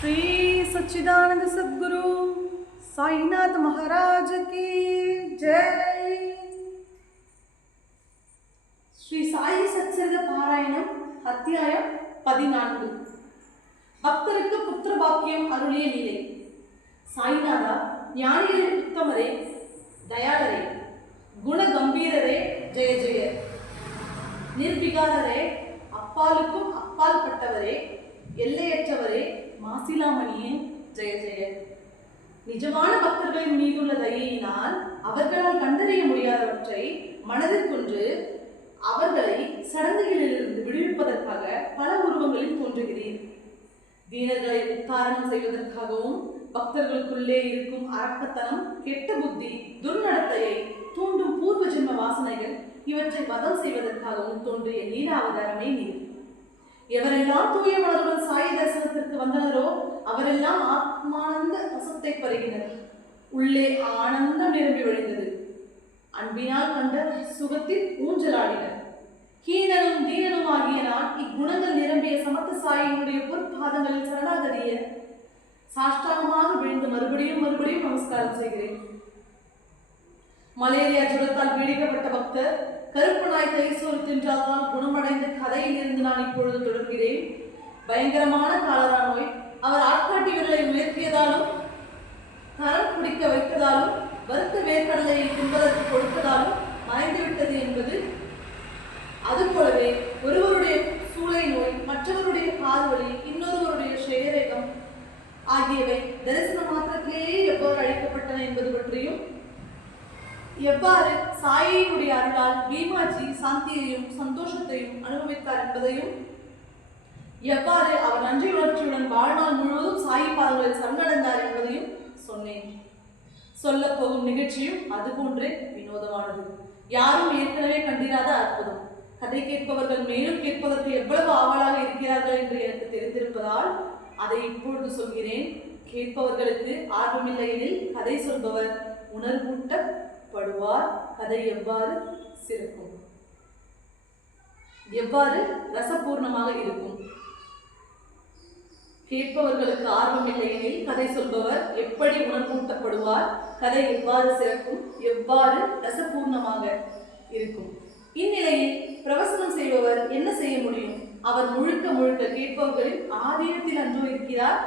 श्री सच्चिदानंद सद्गुरु साईनाथ महाराज की जय। श्री साई सत्संग पारायणम अध्यायम 14 பக்தருக்கு புத்திர பாக்கியம் அருளிய நிலை. சாய்நாதா, ஞானிகளின் உத்தமரே, தயாளரே, குண கம்பீரரே, ஜெய ஜெய. நிர்விகாரரே, அப்பாலுக்கும் அப்பால் பட்டவரே, எல்லையற்றவரே, மாசிலாமணியே, ஜெய ஜெய. நிஜமான பக்தர்களின் மீதுள்ள தயையினால் அவர்களால் கண்டறிய முடியாதவற்றை மனதில் கொண்டு அவர்களை சடங்குகளிலிருந்து விடுவிப்பதற்காக பல உருவங்களில் தோன்றுகிறீர். தீனர்களை உத்தாரணம் செய்வதற்காகவும் பக்தர்களுக்குள்ளே இருக்கும் அரக்கத்தனம், கெட்ட புத்தி, துர்நடத்தையை தூண்டும் பூர்வ ஜென்ம வாசனைகள் இவற்றை வதம் செய்வதற்காகவும் தோன்றிய நீராவதாரமே நீர். எவரெல்லாம் தூய மனதுடன் சாய் தரிசனத்திற்கு வந்தனரோ அவரெல்லாம் ஆத்மானந்த ரசத்தை பருகினர். உள்ளே ஆனந்தம் நிரம்பி வழிந்தது. அன்பினால் கண்ட சுகத்தில் ஊஞ்சலாடினர். ஹீனனும் தீனனும் ஆகிய நான் இக்குணங்கள் நிரம்பிய சமத்த சாயினுடைய பொற்பாதங்களில் சரணாகதிய சாஷ்டாங்கமாக விழுந்து மறுபடியும் நமஸ்காரம் செய்கிறேன். மலேரியா ஜுரத்தால் பீடிக்கப்பட்ட பக்தர் கருப்பு நாய் தைசோறு தின்றால்தான் குணமடைந்த கதையில் இருந்து நான் இப்பொழுது தொடர்கிறேன். பயங்கரமான காலரா நோய் அவர் ஆட்காட்டி விரலை உயர்த்தியதாலும், கரம் குடிக்க வைத்ததாலும், வருத்த வேர்க்கடலையை தின்பதற்கு கொடுத்ததாலும் மறைந்துவிட்டது என்பது. அதுபோலவே ஒருவருடைய சூளை நோய், மற்றவருடைய கால்வலி, இன்னொருவருடைய ஷேரகம் ஆகியவை தரிசன மாத்திரத்திலேயே எவ்வாறு அழைக்கப்பட்டன என்பது பற்றியும், எவ்வாறு சாயினுடைய அருளால் பீமாஜி சாந்தியையும் சந்தோஷத்தையும் அனுபவித்தார் என்பதையும், எவ்வாறு அவர் நன்றி உணர்ச்சியுடன் வாழ்நாள் முழுவதும் சாயி பாதங்களில் சரணடைந்தார் என்பதையும் சொன்னேன். சொல்ல போகும் நிகழ்ச்சியும் அதுபோன்றே வினோதமானது. யாரும் ஏற்கனவே கண்டிராத அற்புதம். கதை கேட்பவர்கள் மேலும் கேட்பதற்கு எவ்வளவு ஆவலாக இருக்கிறார்கள் என்று எனக்கு தெரிந்திருப்பதால் அதை இப்பொழுது சொல்கிறேன். கேட்பவர்களுக்கு ஆர்வமில்லை எனில் கதை சொல்பவர் உணர்வூட்டப்படுவார். கதை எவ்வாறு சிறக்கும், எவ்வாறு ரசபூர்ணமாக இருக்கும். கேட்பவர்களுக்கு ஆர்வமில்லை எனில் கதை சொல்பவர் எப்படி உணர்வூட்டப்படுவார், கதை எவ்வாறு சிறக்கும், எவ்வாறு ரசபூர்ணமாக இருக்கும். இந்நிலையில் பிரவசனம் செய்பவர் என்ன செய்ய முடியும்? அவர் முழுக்க கேட்பவர்களின் ஆதீனத்தில் அன்றோ இருக்கிறார்.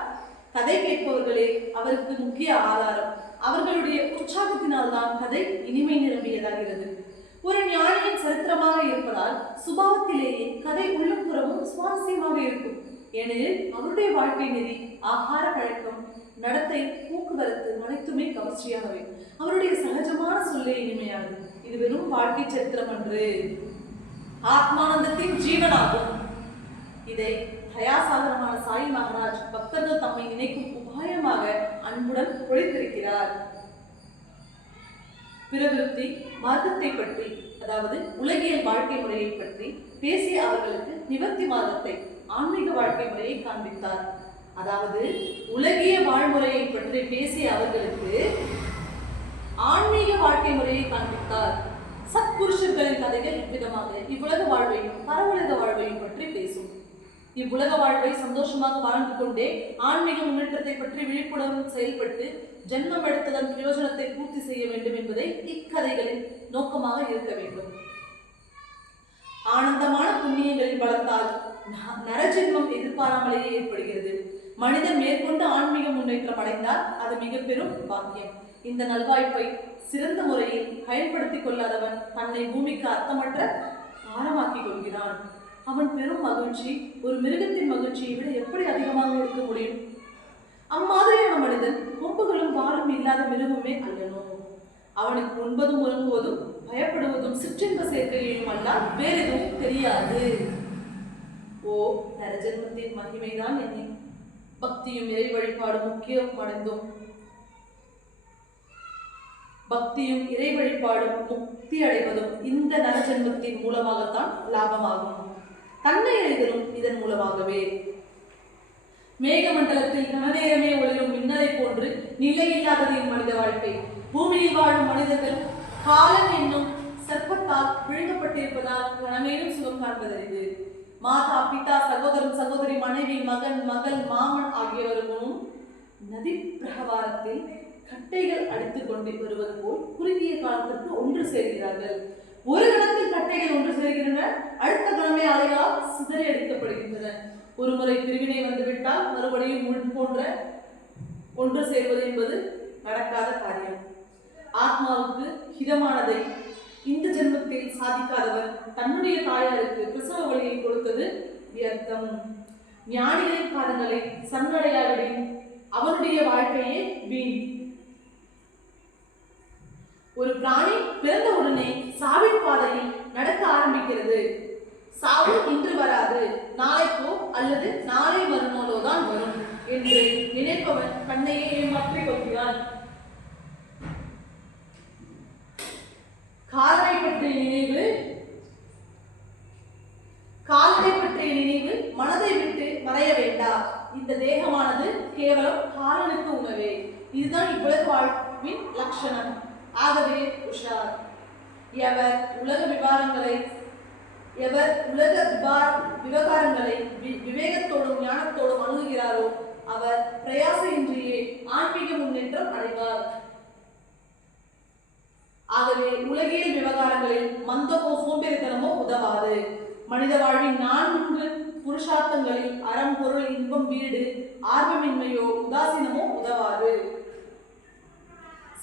கதை கேட்பவர்களே அவருக்கு முக்கிய ஆதாரம். அவர்களுடைய உற்சாகத்தினால் தான் கதை இனிமை நிரம்பியதாகிறது. ஒரு ஞானியின் சரித்திரமாக இருப்பதால் சுபாவத்திலேயே கதை உள்ளும் புறமும் சுவாரஸ்யமாக இருக்கும். ஏனெனில் அவருடைய வாழ்க்கை நெறி, ஆகார பழக்கம், நடத்தை, போக்குவரத்து அனைத்துமே கவர்ச்சியானவை. அவருடைய சகஜமான சொல்லே இனிமையானது. இது வெறும் வாழ்க்கை சரித்திரம் அன்று, ஆத்மானந்தத்தின் ஜீவனாகும். இதை தயாசாகரமான சாய் மகாராஜ் பக்தர்கள் தம்மை நினைக்கும் உபாயமாக அன்புடன் பொழித்திருக்கிறார். பிரவிருத்தி மார்க்கத்தை பற்றி, அதாவது உலகியல் வாழ்க்கை முறையை பற்றி பேசிய அவர்களுக்கு நிவர்த்தி மார்க்கத்தை, ஆன்மீக வாழ்க்கை முறையை காண்பித்தார். அதாவது உலகிய வாழ்முறையை பற்றி பேசிய அவர்களுக்கு ஆன்மீக வாழ்க்கை முறையை காண்பித்தார். சத்புருஷர்களின் கதைகள் இவ்விதமாக இவ்வுலக வாழ்வையும் பரவுலக வாழ்வையும் பற்றி பேசும். இவ்வுலக வாழ்வை சந்தோஷமாக வாழ்ந்து கொண்டே ஆன்மீக முன்னேற்றத்தை பற்றி விழிப்புணர்வு செயல்பட்டு ஜென்மம் எடுத்ததன் பிரயோஜனத்தை பூர்த்தி செய்ய வேண்டும் என்பதை இக்கதைகளின் நோக்கமாக இருக்க வேண்டும். ஆனந்தமான புண்ணியங்களின் பலத்தால் நரஜென்மம் எதிர்பாராமலேயே ஏற்படுகிறது. மனிதன் மேற்கொண்டு ஆன்மீக முன்னேற்றம் அடைந்தால் அது மிக பெரும் பாக்கியம். இந்த நல்வாய்ப்பை சிறந்த முறையில் பயன்படுத்திக் கொள்ளாதவன் தன்னை பூமிக்கு அர்த்தமற்ற பாரமாக்கிக் கொள்கிறான். அவன் பெரும் மகிழ்ச்சி ஒரு மிருகத்தின் மகிழ்ச்சியை விட எப்படி அதிகமாக இருக்க முடியும்? அம்மாதிரியான மனிதன் கொம்புகளும் வாழும் இல்லாத மிருகமே அல்லனோ. அவனுக்கு உண்பதும் உறங்குவதும் பயப்படுவதும் சிற்றின்ப சேர்க்கையும் அல்லால் வேற எதுவும் தெரியாது. ஓ நரஜன்மத்தின் மகிமைதான் என்னை பக்தியும் இறை வழிபாடும் முக்கியம் அடைந்தோம். பக்தியும் இறை வழிபாடும் முக்தி அடைவதும் இந்த நரஜன்மத்தின் மூலமாகத்தான் லாபமாகும். தன்னை அறிதலும் இதன் மூலமாகவே. மேகமண்டலத்தில் கனநேரமே ஒளிரும் மின்னலை போன்று நிலையில்லாததின் மனித வாழ்க்கை. பூமியில் வாழும் மனிதர்கள் காலம் என்னும் சர்ப்பத்தால் விழுங்கப்பட்டிருப்பதால் கனமேலும் சுகம் காண்பதறிது. மாதா பிதா சகோதரன் சகோதரி மனைவி மகன் மகள் மாமன் ஆகியவர்களும் நதி பிரகாரத்தில் கட்டைகள் அடித்துக் கொண்டு வருவது போல் குறுகிய காலத்திற்கு ஒன்று சேர்கிறார்கள். ஒரு கணத்தில் கட்டைகள் ஒன்று சேர்கின்றன, அடுத்த கணமே அலைகளால் சிதறி அடிக்கப்படுகின்றன. ஒரு முறை பிரிவினை வந்துவிட்டால் மறுபடியும் முன் போன்ற ஒன்று சேர்வது என்பது நடக்காத காரியம். ஆத்மாவுக்கு ஹிதமானதை இந்த ஜென்மத்தில் சாதிக்காதவர் தன்னுடைய தாயாருக்கு பிரசவ வழியை கொடுத்தது வியர்த்தம். ஞானிகளின் பாதங்களை சரணடையாவிடின் அவனுடைய வாழ்க்கையே வீண். ஒரு பிராணி பிறந்த உடனே சாவின் பாதையில் நடக்க ஆரம்பிக்கிறது. சாவு இன்று வராது, நாளைக்கோ அல்லது நாளை மறுநாளோ தான் வரும் என்று நினைப்பவன் கண்ணையே ஏமாற்றிக் கொள்கிறான். காலனை பற்றிய நினைவு மனதை விட்டு மறைய வேண்டாம். இந்த தேகமானது கேவலம் காலனுக்கு உணவே. இதுதான் இவ்வுலக வாழ்வின் லட்சணம். ஆகவே உஷார். எவர் உலக விவகாரங்களை விவேகத்தோடும் ஞானத்தோடும் அணுகுகிறாரோ அவர் பிரயாசையின்றியே ஆன்மீக முன்னேற்றம் அடைவார். ஆகவே உலகியல் விவகாரங்களில் மந்தமோ சோம்பேறித்தனமோ உதவாது. மனித வாழ்வின் 4 புருஷார்த்தங்களில் அறம் பொருள் இன்பம் வீடு ஆர்வமின்மையோ உதாசீனமோ உதவாது.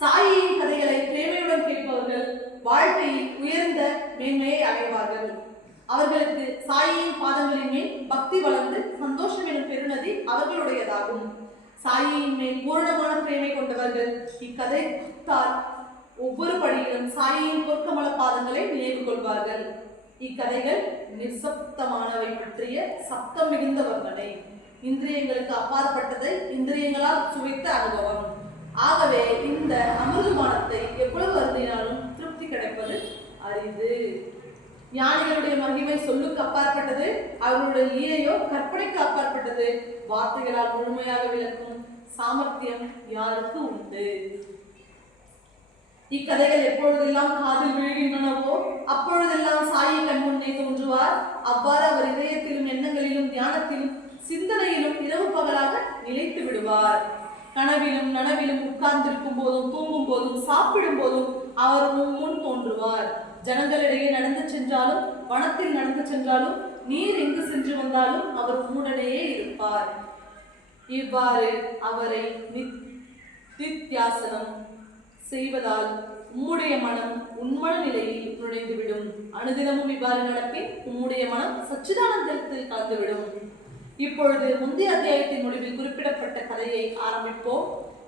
சாயியின் கதைகளை பிரேமையுடன் கேட்பவர்கள் வாழ்க்கையில் உயர்ந்த மேன்மையை அடைவார்கள். அவர்களுக்கு சாயியின் பாதங்களின் மேல் பக்தி வளர்ந்து சந்தோஷம் எனும் பெருநதி அவர்களுடையதாகும். சாயியின் மேல் பூரணமான பிரேமை கொண்டவர்கள் இக்கதை ஒவ்வொரு படியிலும் சாயியின் பொற்கமல பாதங்களை நினைவு கொள்வார்கள். இக்கதைகள் நிசப்தமானவை பற்றிய சப்தம் மிகுந்த வர்ணனை, இந்திரியங்களுக்கு அப்பாற்பட்டதை இந்திரியங்களால் சுவைத்த அனுபவம். ஆகவே இந்த அமிர்தமானத்தை எவ்வளவு அருந்தினாலும் திருப்தி கிடைப்பது அரிது. ஞானிகளுடைய மகிமை சொல்லுக்கு அப்பாற்பட்டது, அவர்களுடைய லீலையோ கற்பனைக்கு அப்பாற்பட்டது. வார்த்தைகளால் முழுமையாக விளக்கும் சாமர்த்தியம் யாருக்கு உண்டு? இக்கதைகள் எப்பொழுதெல்லாம் காதில் விழுகின்றனவோ அப்பொழுதெல்லாம் சாயை கண்முன்னே தோன்றுவார். அவ்வாறு அவர் இதயத்திலும் எண்ணங்களிலும் தியானத்திலும் சிந்தனையிலும் இரவு பகலாக நிலைத்து விடுவார். கனவிலும் நனவிலும் உட்கார்ந்திருக்கும் போதும் தூங்கும் போதும் சாப்பிடும் போதும் அவர் முன் தோன்றுவார். ஜனங்களிடையே நடந்து சென்றாலும் வனத்தில் நடந்து சென்றாலும் நீர் எங்கு சென்று வந்தாலும் அவர் உம்முடனேயே இருப்பார். இவ்வாறு அவரை நித்தியாசனம் செய்வதால் உம்முடைய மனம் உண்மன நிலையில் நுழைந்துவிடும். அனுதினமும் இவ்வாறு நடப்பின் உம்முடைய மனம் சச்சிதானந்தத்தில் கலந்துவிடும். இப்பொழுது முந்தைய அத்தியாயத்தின் முடிவில் குறிப்பிடப்பட்ட கதையை ஆரம்பிப்போம்.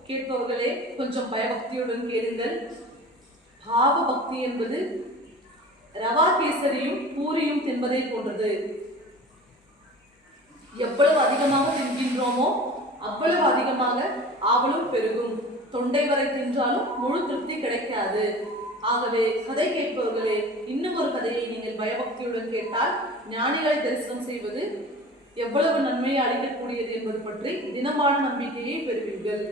கேட்பவர்களே கொஞ்சம் பயபக்தியுடன் கேளுங்கள். பாவ பக்தி என்பது ரவா கேசரியும் பூரியும் தின்பதை போன்றது. எவ்வளவு அதிகமாக தின்கின்றோமோ அவ்வளவு அதிகமாக ஆவலும் பெருகும். தொண்டை வரை தின்றாலும் முழு திருப்தி கிடைக்காது. ஆகவே கதை கேட்பவர்களே, இன்னும் ஒரு கதையை நீங்கள் பயபக்தியுடன் கேட்டால் ஞானிகளை தரிசனம் செய்வது எவ்வளவு நன்மையை அளிக்கக்கூடியது என்பது பற்றி தினமான நம்பிக்கையை பெறுவீர்கள்.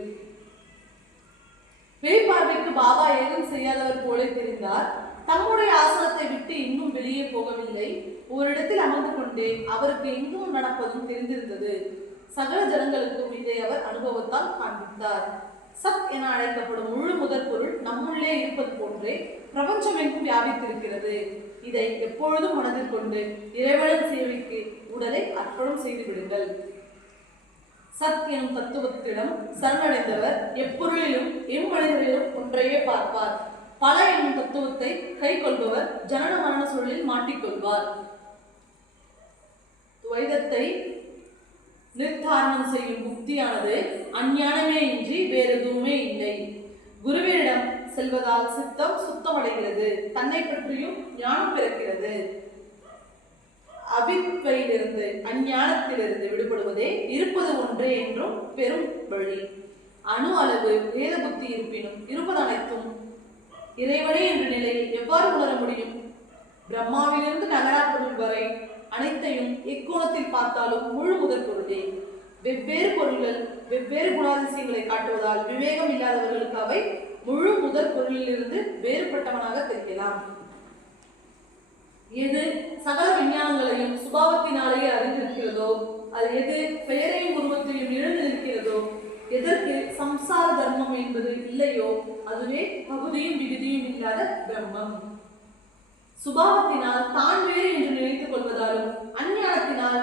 வெளிப்பார்வைக்கு பாபா ஏதும் செய்யாதவர் போல தெரிந்தார். தம்முடைய ஆசனத்தை விட்டு இன்னும் வெளியே போகவில்லை. ஓரிடத்தில் அமர்ந்து கொண்டே அவருக்கு எங்கும் நடப்பதும் தெரிந்திருந்தது. சகல ஜனங்களுக்கும் இதை அவர் அனுபவத்தால் காண்பித்தார். சத் என அழைக்கப்படும் முழு முதற் பொருள் நம்முள்ளே இருப்பது போன்றே பிரபஞ்சம் எங்கும் வியாபித்திருக்கிறது. இதை எப்பொழுதும் மனதில் கொண்டு இறைவனின் சேவைக்கு உடலை அர்ப்பணம் செய்து விடுங்கள். சத் எனும் தத்துவத்திடம் சரணடைந்தவர் எப்பொருளிலும் எம்மனிதரிலும் ஒன்றையே பார்ப்பார். பல என்னும் தத்துவத்தை கை கொள்பவர் ஜனன மரண சூழலில் மாட்டிக்கொள்வார். துவைதத்தை நிர்தாரணம் செய்யும் புக்தியானது அஞ்ஞானமே இன்றி வேறு எதுவுமே இல்லை. குருவினிடம் செல்வதால் சித்தம் சுத்தமடைகிறது. தன்னை பற்றியும் ஞானம் பிறக்கிறது. அவித்வையிலிருந்து அஞ்ஞானத்திலிருந்து விடுபடுவதே இருப்பது ஒன்றே என்றும் பெரும் வழி. அணு அளவு வேத புத்தி இருப்பினும் இருப்பது அனைத்தும் இறைவனே என்ற நிலையில் எவ்வாறு உணர முடியும்? பிரம்மாவிலிருந்து நகரா பொருள் வரை அனைத்தையும் எக்கோணத்தில் பார்த்தாலும் முழு முதற் பொருளே. வெவ்வேறு பொருள்கள் வெவ்வேறு குணாதிசயங்களை காட்டுவதால் விவேகம் இல்லாதவர்களுக்கு அவை முழு முதற் பொருளிலிருந்து வேறுபட்டவனாக தெரியலாம். எது சகல விஞ்ஞானங்களையும் சுபாவத்தினாலேயே அறிந்திருக்கிறதோ, அது எது பெயரையும் உருவத்தையும் இழந்து நிற்கிறதோ, எதற்கு சம்சார தர்மம் என்பது இல்லையோ, அதுவே பகுதியும் விகுதியும் இல்லாத பிரம்மம். சுபாவத்தினால் தான் வேறு என்று நினைத்துக் கொள்வதாலும், அஞ்ஞானத்தினால்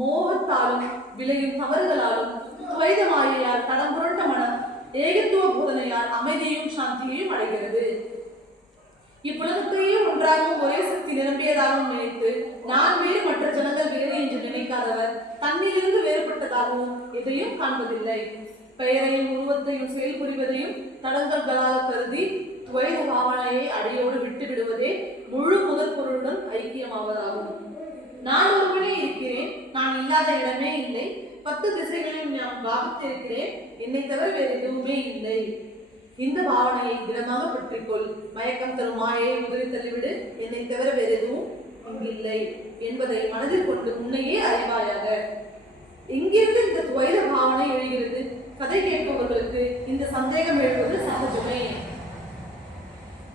மோகத்தாலும் விளையும் தவறுகளாலும், துவைத மாயையால் தடம் புரண்ட மனம் ஏகத்துவ போதனையால் அமைதியையும் சாந்தியையும் அடைகிறது. இப்புலகத்தையே ஒன்றாகவும் ஒரே சக்தி நிரம்பியதாகவும் நினைத்து நான் வேறு மற்ற ஜனங்கள் வேறு என்று நினைக்காதவர் தன்னிலிருந்து வேறுபட்டதாகவும் எதையும் காண்பதில்லை. பெயரையும் உருவத்தையும் செயல்புரிவதையும் தடங்கல்களாக கருதி துவைத பாவனையை அடையோடு விட்டு விடுவதே முழு முதற் பொருளுடன் ஐக்கியமாவதாகும். நான் ஒருவனே இருக்கிறேன், நான் இல்லாத இடமே இல்லை, 10 திசைகளில் நான் வியாபித்திருக்கிறேன், என்னை தவிர வேறு எதுவுமே இல்லை. இந்த பாவனையை திடமாக பற்றிக்கொள். மயக்கம் தரும் மாயை முதலில் தள்ளிவிடு. என்னை தவிர வேறு எதுவும் இங்கில்லை என்பதை மனதில் கொண்டு உன்னையே அறிவாயாக. எங்கிருந்து இந்த துவைத பாவனை எழுகிறது? கதை கேட்பவர்களுக்கு இந்த சந்தேகம் எழுவது சகஜமே.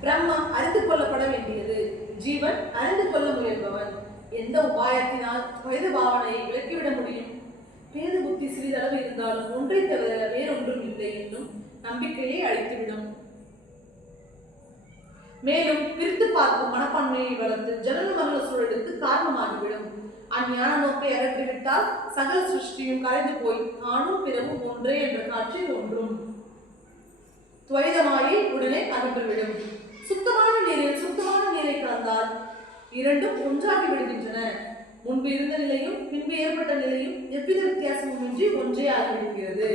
பிரம்மம் அறிந்து கொள்ளப்பட வேண்டியது, ஜீவன் அறிந்து கொள்ள முயல்பவன். எந்த உபாயத்தினால் துவைத பாவனையை விலக்கிவிட முடியும்? பேத புத்தி சிறிதளவு இருந்தாலும் ஒன்றை தவிர வேறொன்றும் இல்லை என்னும் நம்பிக்கையை அளித்துவிடும். மேலும் பிரித்து பார்க்கும் மனப்பான்மையை வளர்த்து ஜனன மரண சூழலுக்கு காரணமாகிவிடும். அஞ்ஞான நோக்கை அகற்றிவிட்டால் சகல சிருஷ்டியும் கரைந்து போய் தானும் பிறவும் ஒன்றே என்ற காட்சியில் ஒன்றும். துவைதமாயை உடனே அகற்றிவிடும். சுத்தமான நீரை கலந்தால் இரண்டும் ஒன்றாகி விடுகின்றன. முன்பு இருந்த நிலையும் பின்பு ஏற்பட்ட நிலையும் எவ்வித வித்தியாசமுமின்றி ஒன்றே ஆகிவிடுகிறது.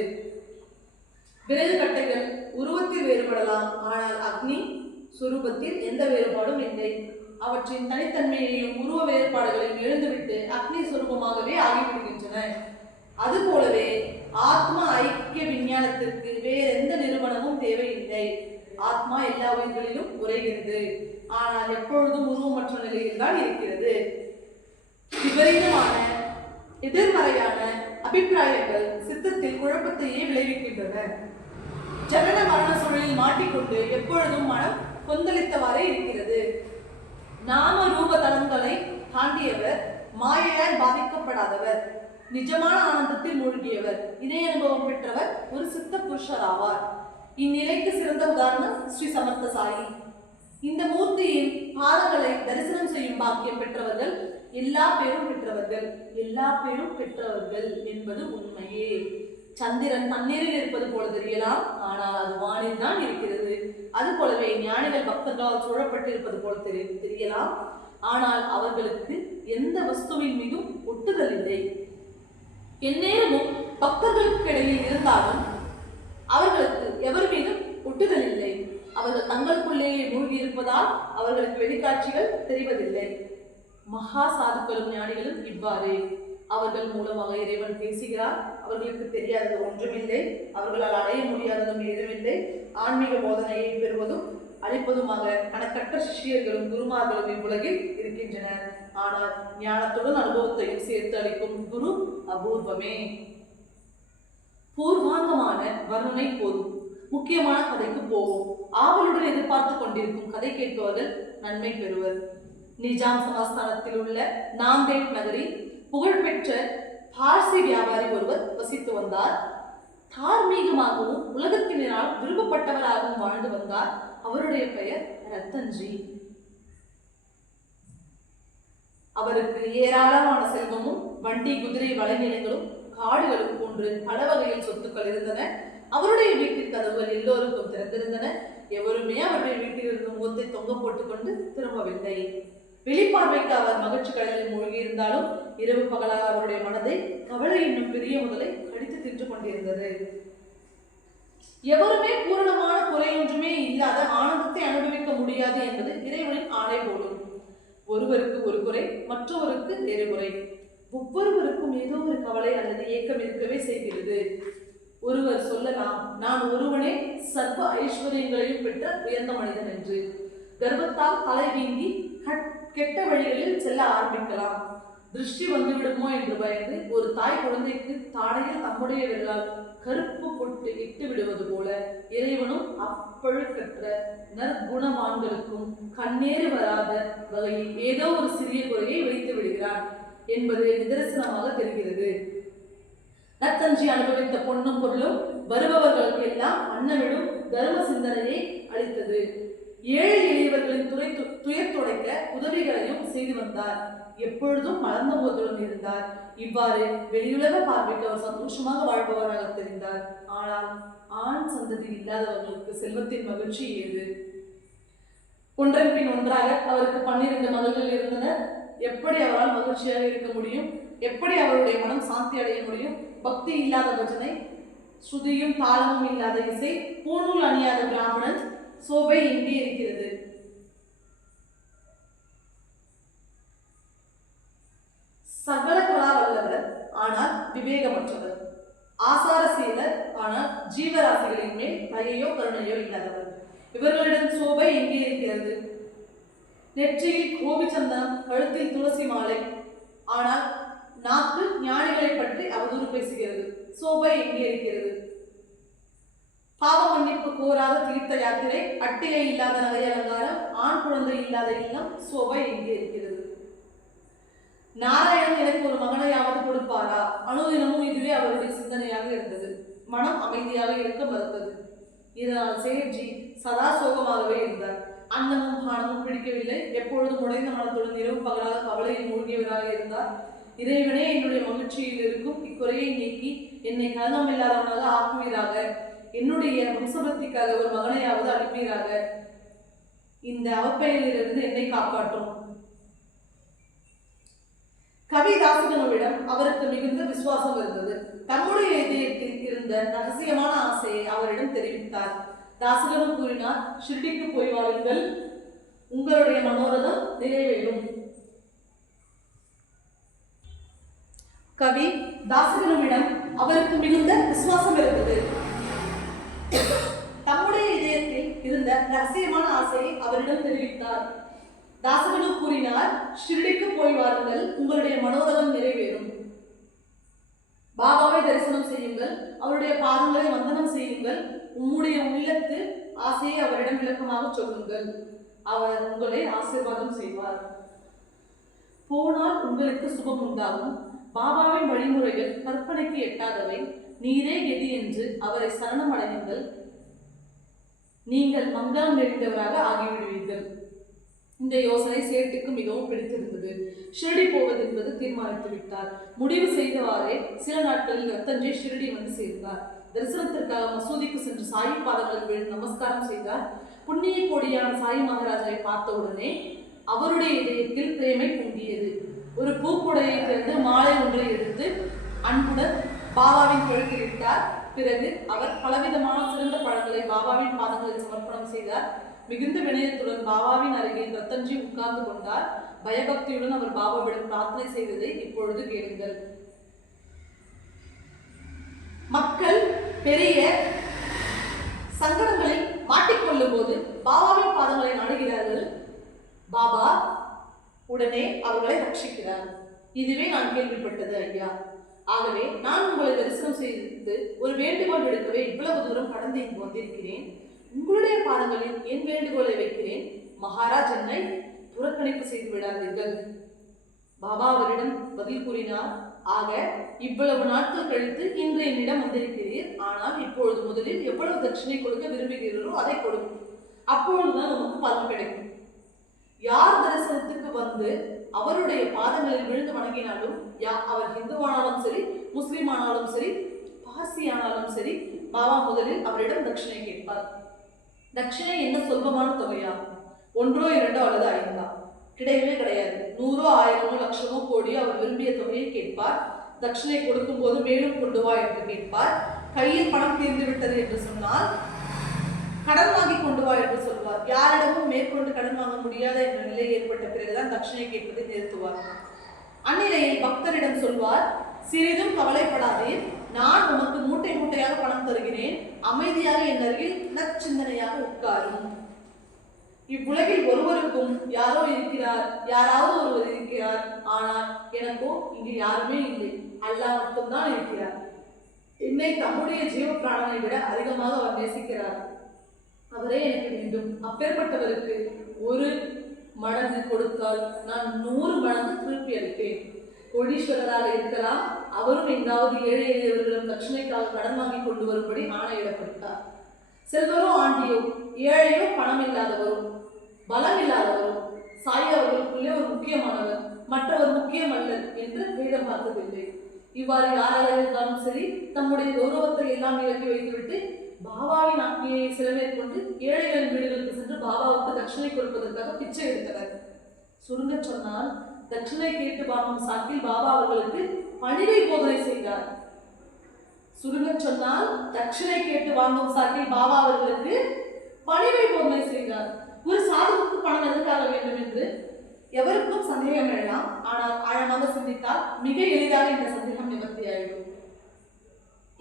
விறகு கட்டைகள் உருவத்தில் வேறுபடலாம், ஆனால் அக்னி சுரூபத்தில் எந்த வேறுபாடும் இல்லை. அவற்றின் தனித்தன்மையையும் உருவ வேறுபாடுகளையும் எழுந்துவிட்டு அக்னி சுரூபமாகவே ஆகிவிடுகின்றன. அதுபோலவே ஆத்ம ஐக்கிய விஞ்ஞானத்திற்கு வேற எந்த நிறுவனமும் தேவையில்லை. ஆத்மா எல்லா உயிர்களிலும் உரைகிறது, ஆனால் எப்பொழுதும் உருவமற்ற நிலையில் தான் இருக்கிறது. விபரீதமான எதிர்மறையான அபிப்பிராயங்கள் சித்தத்தில் குழப்பத்தையே விளைவிக்கின்றன. ஜனன மரண சூழலில் மாட்டிக்கொண்டு எப்பொழுதும் மனம் கொந்தளித்தவாறே இருக்கிறது. நாம ரூப தலங்களை தாண்டியவர், மாயையால் பாதிக்கப்படாதவர், நிஜமான ஆனந்தத்தில் மூழ்கியவர், இணை அனுபவம் பெற்றவர் ஒரு சித்த புருஷர் ஆவார். இந்நிலைக்கு சிறந்த உதாரணம் ஸ்ரீ சமர்த்த சாயி. இந்த மூர்த்தியின் பாதங்களை தரிசனம் செய்யும் பாக்கியம் பெற்றவர்கள் எல்லா பேரும் பெற்றவர்கள் என்பது உண்மையே. சந்திரன் தண்ணீரில் இருப்பது போல தெரியலாம், ஆனால் அது வானில் தான் இருக்கிறது. அது போலவே ஞானிகள் பக்தர்களால் சூழப்பட்டிருப்பது போல தெரியலாம், ஆனால் அவர்களுக்கு எந்த வஸ்துவின் மீதும் ஒட்டுதல் இல்லை. எந்நேரமும் பக்தர்களுக்கு இடையில் இருந்தாலும் அவர்களுக்கு எவர் மீதும் ஒட்டுதல் இல்லை. அவர்கள் தங்களுக்குள்ளேயே மூழ்கி இருப்பதால் அவர்களுக்கு வெளிக்காட்சிகள் தெரிவதில்லை. மகா சாதுக்களும் ஞானிகளும் இவ்வாறே. அவர்கள் மூலமாக இறைவன் பேசுகிறார். அவர்களுக்கு தெரியாதது ஒன்றுமில்லை, அவர்களால் அடைய முடியாததும் ஏதுமில்லை. ஆன்மீக போதனையை பெறுவதும் அளிப்பதுமாக கணக்கற்ற சிஷியர்களும் குருமார்களும் இவ்வுலகில் இருக்கின்றனர். ஆனால் ஞானத்துடன் அனுபவத்தையும் சேர்த்து அளிக்கும் குரு அபூர்வமே. பூர்வாங்கமான வர்ணனை போதும், முக்கியமான கதைக்கு போவோம். ஆவலுடன் எதிர்பார்த்து கொண்டிருக்கும் கதை கேட்பவர்கள் நன்மை பெறுவர். நிஜாம் சமஸ்தானத்தில் உள்ள நாந்தேட் நகரில் புகழ்பெற்ற பார்சி வியாபாரி ஒருவர் வசித்து வந்தார். தார்மீகமாகவும் உலகத்தினரால் விரும்பப்பட்டவராகவும் வாழ்ந்து வந்தார். அவருடைய பெயர் ரத்தன்ஜி. அவருக்கு ஏராளமான செல்வமும் வண்டி குதிரை வலைநிலங்களும் காடுகளும் போன்று பல வகையில் சொத்துக்கள் இருந்தன. அவருடைய வீட்டின் கதவுகள் எல்லோருக்கும் திறந்திருந்தன. எவருமே அவருடைய வீட்டில் இருந்து முகத்தை தொங்க போட்டுக்கொண்டு திரும்பவில்லை. வெளிப்பார்வைக்கு அவர் மகிழ்ச்சி கடலில் மூழ்கி இருந்தாலும் இரவு பகலாக அவருடைய மனதை கவலை என்னும் பெரிய முதலை கடித்து தின்று கொண்டிருந்தது. எவருமே பூரணமான குறையொன்றுமே இல்லாத ஆனந்தத்தை அனுபவிக்க முடியாது என்பது இறைவனின் ஆணை போலும். ஒருவருக்கு ஒரு குறை, மற்றவருக்கு வேறு குறை. ஒவ்வொருவருக்கும் ஏதோ ஒரு கவலை அல்லது ஏக்கம் இருக்கவே செய்கிறது. ஒருவர் சொல்லலாம், நான் ஒருவனே சர்வ ஐஸ்வர்யங்களையும் பெற்ற உயர்ந்த மனிதன் என்று. கர்வத்தால் தலை வீங்கி கெட்ட வழிகளில் செல்ல ஆரம்பிக்கலாம். திருஷ்டி வந்துவிடுமோ என்று பயந்து ஒரு தாய் குழந்தைக்கு தாடையில் தம்முடைய விரலால் கருப்பு பொட்டு இட்டு விடுவது போல இறைவனும் அப்பழுக்கற்ற நற்குணவான்களுக்கும் கண்ணேறு வராத வகையில் ஏதோ ஒரு சிறிய குறையை வைத்து விடுகிறான் என்பது நிதர்சனமாக தெரிகிறது. நத்தஞ்சி அனுபவித்த பொன்னும் பொருளும் வருபவர்களுக்கு எல்லாம் அன்னவிடும் தர்ம சிந்தனையை அளித்தது. ஏழை எளியவர்களின் துயர் துடைக்க உதவிகளையும் செய்து வந்தார். எப்பொழுதும் மலர்ந்த போதுடன் இருந்தார். இவ்வாறு வெளியுலக பார்வைக்கு அவர் சந்தோஷமாக வாழ்பவராக தெரிந்தார். ஆனால் ஆண் சந்ததி இல்லாதவர்களுக்கு செல்வத்தின் மகிழ்ச்சி ஏது? ஒன்றன் பின் ஒன்றாக அவருக்கு 12 மகள்கள் இருந்தனர். எப்படி அவரால் மகிழ்ச்சியாக இருக்க முடியும்? எப்படி அவருடைய மனம் சாந்தி அடைய முடியும்? பக்தி இல்லாத பஜனை, ஸ்ருதியும் தாளமும் இல்லாத இசை, பூணூல் அணியாத பிராமணன் சோபை எங்கே இருக்கிறது? சகல கலா வல்லவர் ஆனால் விவேகமற்றவர், ஆசாரசீலர் ஆனால் ஜீவராசிகளின் மேல் தயையோ கருணையோ இல்லாதவர். இவர்களிடம் சோபை எங்கே இருக்கிறது? நெற்றியில் கோபிச்சந்தனம், கழுத்தில் துளசி மாலை, ஆனால் நாக்கு ஞானிகளை பற்றி அவதூறு பேசுகிறது. சோபை எங்கே இருக்கிறது? பாவ மன்னிப்பு கோராத தீர்த்த யாத்திரை, அட்டிகை இல்லாத நகை அலங்காரம், ஆண் குழந்தை இல்லாத இல்லம், சோபை எங்கே இருக்கிறது? நாராயணன் எனக்கு ஒரு மகனையாவது கொடுப்பாரா? அனுதினமும் இதுவே அவருடைய சிந்தனையாக இருந்தது. மனம் அமைதியாக இருக்க மறுத்தது. இதனால் சேட்ஜி சதா சோகமாகவே இருந்தார். அன்னமும் பானமும் பிடிக்கவில்லை. எப்பொழுதும் உடைந்த மனத்துடன் இரவு பகலாக கவலையில் மூழ்கியவராக இருந்தார். இறைவனே என்னுடைய மகிழ்ச்சியில் இருக்கும் இக்குறையை நீக்கி என்னை கலனம் இல்லாதவனாக ஆக்குவீராக. என்னுடைய வம்சபக்திக்காக ஒரு மகனையாவது அனுப்பீராக. இந்த அவப்பெயலிலிருந்து என்னை காப்பாற்றும். கவி தாசகனுவிடம் அவருக்கு மிகுந்த விசுவாசம் இருந்தது. தம்முடைய இதயத்தில் இருந்த ரகசியமான ஆசையை அவரிடம் தெரிவித்தார். தாசகனும் கூறினார், ஷிர்டிக்கு போய் வாருங்கள், உங்களுடைய மனோரதம் நிறைவேறும். கவி தாசகனுவிடம் அவருக்கு மிகுந்த விசுவாசம் இருந்தது. தம்முடைய இதயத்தில் இருந்த ரகசியமான ஆசையை அவரிடம் தெரிவித்தார். தாசகனு கூறினார், ஷிர்டிக்கு போய் வாருங்கள், உங்களுடைய மனோரதம் நிறைவேறும். பாபாவை தரிசனம் செய்யுங்கள், அவருடைய பாதங்களை வந்தனம் செய்யுங்கள், உம்முடைய உள்ளத்து ஆசையை அவரிடம் விளக்கமாக சொல்லுங்கள், அவர் உங்களை ஆசீர்வாதம் செய்வார். போனால் உங்களுக்கு சுபம் உண்டாகும். பாபாவின் வழிமுறைகள் கற்பனைக்கு எட்டாதவை. நீரே கதி என்று அவரை சரணம் அடையுங்கள், நீங்கள் மங்களம் நிறைந்தவராக ஆகிவிடுவீர்கள். இந்த யோசனை சேட்டுக்கு மிகவும் பிடித்திருந்தது. ஷிரடி போவது என்பது தீர்மானித்து விட்டார். முடிவு செய்தவாறே சில நாட்களில் ரத்தன்ஜி ஷிரடி வந்து சேர்ந்தார். தரிசனத்திற்காக மசூதிக்கு சென்று சாயி பாதங்கள் விழுந்து நமஸ்காரம் செய்தார். புண்ணிய கோடியான சாயி மகாராஜாவை பார்த்தவுடனே அவருடைய இதயத்தில் பிரேமை பொங்கியது. ஒரு பூக்குடையை திறந்து மாலை ஒன்றை எடுத்து அன்புடன் பாபாவின் கழுத்தில் விட்டார். பிறகு அவர் பலவிதமான சிறந்த பழங்களை பாபாவின் பாதங்களில் சமர்ப்பணம் செய்தார். மிகுந்த வினயத்துடன் பாபாவின் அருகில் ரத்தன்ஜி உட்கார்ந்து கொண்டார். பயபக்தியுடன் அவர் பாபாவிடம் பிரார்த்தனை செய்ததை இப்பொழுது கேளுங்கள். மக்கள் பெரிய சங்கடங்களில் மாட்டிக்கொள்ளும் போது பாபாவின் பாதங்களை நாடுகிறார்கள். பாபா உடனே அவர்களை ரட்சிக்கிறார். இதுவே நான் கேள்விப்பட்டது ஐயா. ஆகவே நான் உங்களை தரிசனம் செய்து ஒரு வேண்டுகோள் விடுக்கவே இவ்வளவு தூரம் கடந்து இங்கு வந்திருக்கிறேன். உங்களுடைய பாதங்களில் என் வேண்டுகோளை வைக்கிறேன். மகாராஜ் என்னை புறக்கணிப்பு செய்து விடாதீர்கள். பாபா அவரிடம் பதில் கூறினார். ஆக இவ்வளவு நாட்கள் கழித்து இன்று என்னிடம் வந்திருக்கிறீர். ஆனால் இப்பொழுது முதலில் எவ்வளவு தட்சிணை கொடுக்க விரும்புகிறீர்களோ அதை கொடுக்கும். அப்பொழுதுதான் நமக்கு பலன் கிடைக்கும். யார் தரிசனத்துக்கு வந்து அவருடைய பாதங்களில் விழுந்து வணங்கினாலும், அவர் இந்துவானாலும் சரி, முஸ்லிம் ஆனாலும் சரி, பாசி ஆனாலும் சரி, பாபா முதலில் அவரிடம் தட்சிணை கேட்பார். தட்சிணை என்ன சொல்பமான தொகையா? 1 2 அல்லது 5 கிடையவே கிடையாது. 100 1000 லட்சமோ கோடியோ அவர் விரும்பிய தொகையை கேட்பார். தட்சிணை கொடுக்கும் போது மேலும் கொண்டு வா என்று கேட்பார். கையில் பணம் தீர்ந்து விட்டது என்று சொன்னால் கடன் வாங்கி கொண்டு வா என்று சொல்வார். யாரிடமும் மேற்கொண்டு கடன் வாங்க முடியாத என்ற நிலை ஏற்பட்ட பிறகுதான் தட்சிணை கேட்பதை நிறுத்துவார். அந்நிலையில் பக்தரிடம் சொல்வார், சிறிதும் கவலைப்படாதீர், நான் உனக்கு மூட்டை மூட்டையாக பணம் தருகிறேன், அமைதியாக என் அருகில் நற்சிந்தனையாக உட்காரும். இவ்வுலகில் ஒருவருக்கும் யாரோ இருக்கிறார், யாராவது ஒருவர் இருக்கிறார். ஆனால் எனக்கோ இங்கு யாருமே இல்லை. அல்லாஹ் மட்டும்தான் இருக்கிறார். என்னை தம்முடைய ஜீவ பிராணனை விட அதிகமாக அவர் நேசிக்கிறார். அவரே எனக்கு வேண்டும். அப்பேற்பட்டவருக்கு ஒரு மடங்கு கொடுத்தால் நான் 100 மடங்கு திருப்பி அளிப்பேன். கோடீஸ்வரராக இருக்கலாம். அவரும் எங்காவது ஏழை எளியவர்களும் தட்சிணைக்காக கடன் வாங்கி கொண்டு வரும்படி ஆணையிடப்பட்டார். செல்வரோ ஆண்டியோ, ஏழையோ, பணம் இல்லாதவரோ, பலம் இல்லாதவரோ, சாய் அவர்களுக்குள்ளே ஒரு முக்கியமானவர், மற்றவர் முக்கியமல்ல என்று வேதம் பார்த்ததில்லை. இவ்வாறு யாராக இருந்தாலும் சரி, தம்முடைய கௌரவத்தை எல்லாம் இறக்கி வைத்துவிட்டு பாபாவின் ஆக்ஞையை சிலமேற்கொண்டு ஏழைகளின் வீடுகளுக்கு சென்று பாபாவுக்கு தட்சிணை கொடுப்பதற்காக பிச்சை எடுத்தனர். சுருங்க சொன்னால், தட்சிணை கேட்டு வாங்கும் சாக்கில் பாபா அவர்களுக்கு பணிவை போதனை செய்தார். சுருங்க சொன்னால், தட்சிணை கேட்டு வாங்கும் சாக்கில் பாபா அவர்களுக்கு பணிவை போதனை செய்தார். ஒரு சாதுவுக்கு பணம் எதற்காக வேண்டும் என்று எவருக்கும் சந்தேகம் எழலாம். ஆனால் ஆழமாக சிந்தித்தால் மிக எளிதாக இந்த சந்தேகம் நிவர்த்தியாயிடும்.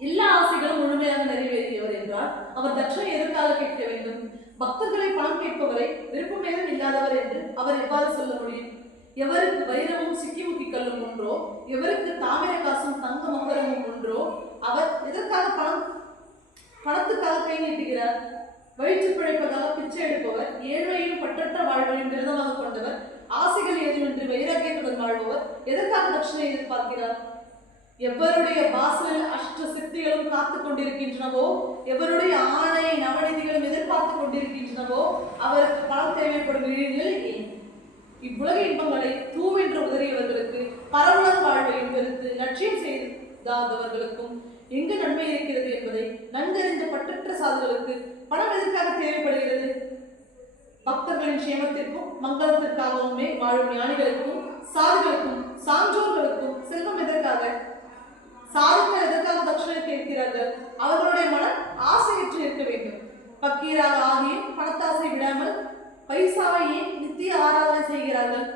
எல்லா ஆசைகளும் முழுமையாக நிறைவேறியவர் என்றால் அவர் தட்சணை எதற்காக கேட்க வேண்டும்? பக்தர்களை பணம் கேட்பவரை விருப்பமேதும் இல்லாதவர் என்று அவர் எவ்வாறு சொல்ல முடியும்? எவருக்கு வைரமும் சிக்கிமுக்கி கல்லும் ஒன்றோ, எவருக்கு தாமிர காசும் தங்க மகரமும் ஒன்றோ, அவர் எதற்காக பணத்துக்காக கை நீட்டுகிறார்? வயிற்று பிழைப்பதாக பிச்சை எடுப்பவர், ஏழ்மையும் பற்றற்ற வாழ்வையும் விரதமாக கொண்டவர், ஆசைகள் ஏதுமின்றி வைராக்கியத்துடன் வாழ்பவர் எதற்காக தட்சிணை எதிர்பார்க்கிறார்? எவருடைய வாசலில் அஷ்ட சக்திகளும் காத்துக் கொண்டிருக்கின்றனவோ, எவருடைய ஆணை நவநிதிகளும் எதிர்பார்த்து கொண்டிருக்கின்றனவோ அவருக்கு பணம் தேவைப்படும் இழிநிலை ஏன்? இவ்வுலக இன்பங்களை தூவென்று உதறியவர்களுக்கு பரவுலக வாழ்வையும் வெறுத்து லட்சியம் செய்தாதவர்களுக்கும் எங்கு நன்மை இருக்கிறது என்பதை நன்கறிந்த பற்றற்ற சாதுகளுக்கு பணம் எதற்காக தேவைப்படுகிறது? பக்தர்களின் சேமத்திற்கும் மங்களத்திற்காகவுமே வாழும் ஞானிகளுக்கும் சாதுகளுக்கும் சான்றோர்களுக்கும் செல்வம் எதற்காக? சாதுக்கள் எதற்காக தட்சிணை கேட்கிறார்கள்? அவர்களுடைய மனம் ஆசையற்று இருக்க வேண்டும். பக்கீராக ஆகியும் பணத்தாசை விடாமல் பைசாவை ஏன் நித்திய ஆராதனை செய்கிறார்கள்?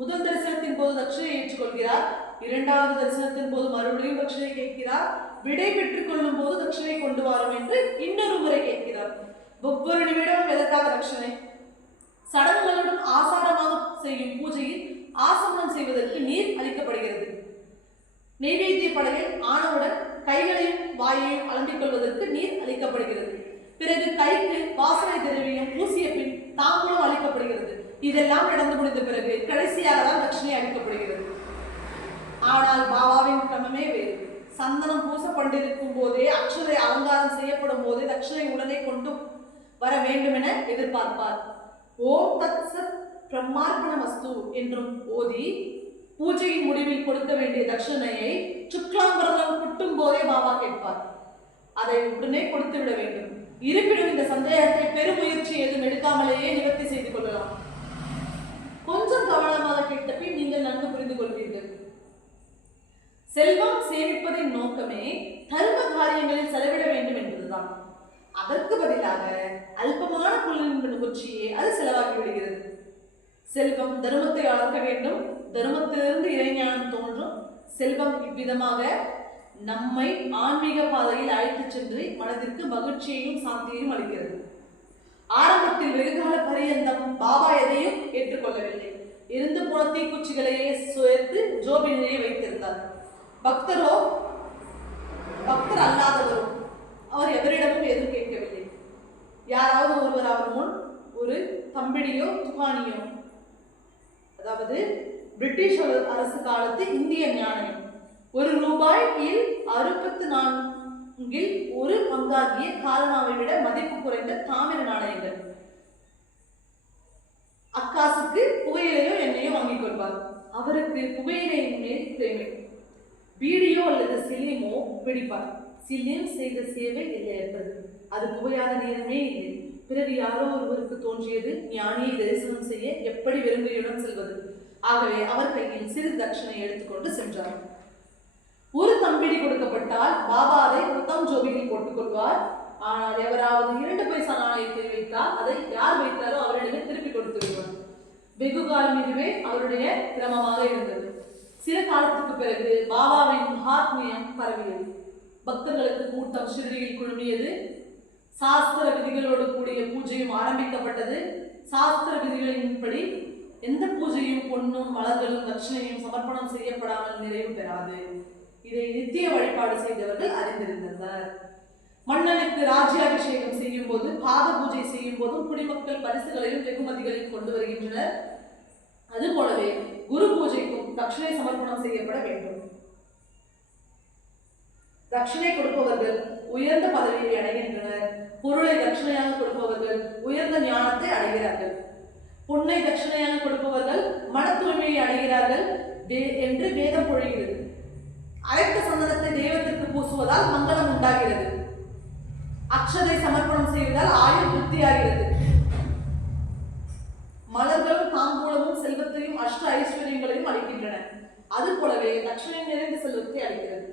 முதல் தரிசனத்தின் போது தட்சிணை ஏற்றுக்கொள்கிறார், இரண்டாவது தரிசனத்தின் போது மறுபடியும் தட்சிணை கேட்கிறார், விடை பெற்றுக் கொள்ளும் போது தட்சிணை கொண்டு வரும் என்று இன்னொரு முறை கேட்கிறார். ஒவ்வொரு நிமிடமும் எதற்காக தட்சிணை? சடங்குகளுடன் ஆசாரமாக செய்யும் பூஜையில் ஆசமனம் செய்வதற்கு நீர் அளிக்கப்படுகிறது. நெய்வேத்திய படையில் ஆனவுடன் கைகளையும் வாயையும் அலம்பிக் கொள்வதற்கு நீர் அளிக்கப்படுகிறது. பிறகு கைக்கு வாசனை திரவியம் பூசிய பின் தாம்பூலம் அளிக்கப்படுகிறது. இதெல்லாம் நடந்து முடிந்த பிறகு கடைசியாக தான் தட்சிணை அளிக்கப்படுகிறது. ஆனால் பாபாவின் கிரமமே வேறு. சந்தனம் பூசப்பட்டிருக்கும் போதே, அக்ஷதை அலங்காரம் செய்யப்படும் போதே தட்சிணை உடனே கொண்டு வர வேண்டும் என எதிர்பார்ப்பார். ஓம் தத் சத் பிரம்மார்ப்பணமஸ்து என்றும் ஓதி பூஜையின் முடிவில் கொடுக்க வேண்டிய தட்சிணையை சுக்லாம்பரம் குட்டும் போதே பாபா கேட்பார். அதை உடனே கொடுத்து விட வேண்டும். இருப்பினும் இந்த சந்தேகத்தை பெருமுயற்சி ஏதும் எடுக்காமலேயே நிவர்த்தி செய்து கொள்ளலாம். கொஞ்சம் கவனமாக கேட்ட பின் நீங்கள் நன்கு புரிந்து கொள்வீர்கள். செல்வம் சேமிப்பதின் நோக்கமே தர்ம காரியங்களில் செலவிட வேண்டும் என்பதுதான். அதற்கு பதிலாக அல்பமான பொருளின் நுகர்ச்சியே அது செலவாகி விடுகிறது. செல்வம் தர்மத்தை வளர்க்க வேண்டும், தர்மத்திலிருந்து இறைஞானம் தோன்றும். செல்வம் இவ்விதமாக நம்மை ஆன்மீக பாதையில் அழைத்து சென்று மனதிற்கு மகிழ்ச்சியையும் சாந்தியையும் அளிக்கிறது. ஆரம்பத்தில் வெகுகால பரியந்தம் பாபா எதையும் ஏற்றுக்கொள்ளவில்லை. இருந்து போன தீக்குச்சிகளையே சுயர்த்து ஜோபி நிறைய வைத்திருந்தார். பக்தர் அல்லாதவரோ அவர் எவரிடமும் எதுவும் கேட்கவில்லை. யாராவது ஒருவர் அவர் முன் ஒரு தம்பிடியோ துகானியோ, அதாவது பிரிட்டிஷ் அரசு காலத்து இந்திய நாணயம், ₹1 64 ஒரு பங்காகிய காலனாவை விட மதிப்பு குறைந்த தாமிர நாணயங்கள், அக்காசுக்கு புகையிலையோ எண்ணெயோ வாங்கிக் கொள்வார். அவருக்கு புகையிலையின் மேல் பிரேமை. பீடியோ அல்லது சிலிமோ பிடிப்பார். சிலிம் செய்த சேவை எல்லையற்றது. அது புகையாத நேரமே இல்லை. பிறகு யாரோ ஒருவருக்கு தோன்றியது, ஞானியை தரிசனம் செய்ய எப்படி வெறுங்கையுடன் செல்வது. ஆகவே அவர் கையில் சிறிது தட்சணை எடுத்துக்கொண்டு சென்றார். ஒரு தம்பிடி கொடுக்கப்பட்டால் பாபா அதை உத்தம் ஜோபியில் போட்டுக் கொள்வார். ஆனால் எவராவது 2 பைசா நாணயத்தை வைத்தால் அதை யார் வைத்தாரோ அவரிடமே திருப்பி கொடுத்து விடுவார். வெகு காலம் இதுவே அவருடைய கிரமமாக இருந்தது. சில காலத்துக்கு பிறகு பாபாவின் மகாத்மியம் பரவியது. பக்தர்களுக்கு கூட்டம் ஷிரடியில் குழுமியது. சாஸ்திர விதிகளோடு கூடிய பூஜையும் ஆரம்பிக்கப்பட்டது. சாஸ்திர விதிகளின்படி எந்த பூஜையும் பொன்னும் மலர்களும் தட்சிணையும் சமர்ப்பணம் செய்யப்படாமல் நிறைவு பெறாது. இதை நித்திய வழிபாடு செய்தவர்கள் அறிந்திருந்தனர். மன்னனுக்கு ராஜ்யாபிஷேகம் செய்யும் போது, பாத பூஜை செய்யும் போதும் குடிமக்கள் பரிசுகளையும் வெகுமதிகளையும் கொண்டு வருகின்றனர். அதுபோலவே குரு பூஜைக்கும் தட்சிணை சமர்ப்பணம் செய்யப்பட வேண்டும். தட்சிணை கொடுப்பவர்கள் உயர்ந்த பதவியை அடைகின்றனர். பொருளை தட்சிணையாக கொடுப்பவர்கள் உயர்ந்த ஞானத்தை அடைகிறார்கள். பொன்னை தட்சிணையாக கொடுப்பவர்கள் மன தூய்மையை அடைகிறார்கள் என்று வேதம் பொழிகிறது. அரைத்த சந்தனத்தை தெய்வத்திற்கு பூசுவதால் மங்களம் உண்டாகிறது. அக்ஷதை சமர்ப்பணம் செய்வதால் ஆயுள் திருப்தியாகிறது. மலர்களும் தாம்பூலமும் செல்வத்தையும் அஷ்ட ஐஸ்வர்யங்களையும் அளிக்கின்றன. அது போலவே தட்சிணை நிறைந்த செல்வத்தை அளிக்கிறது.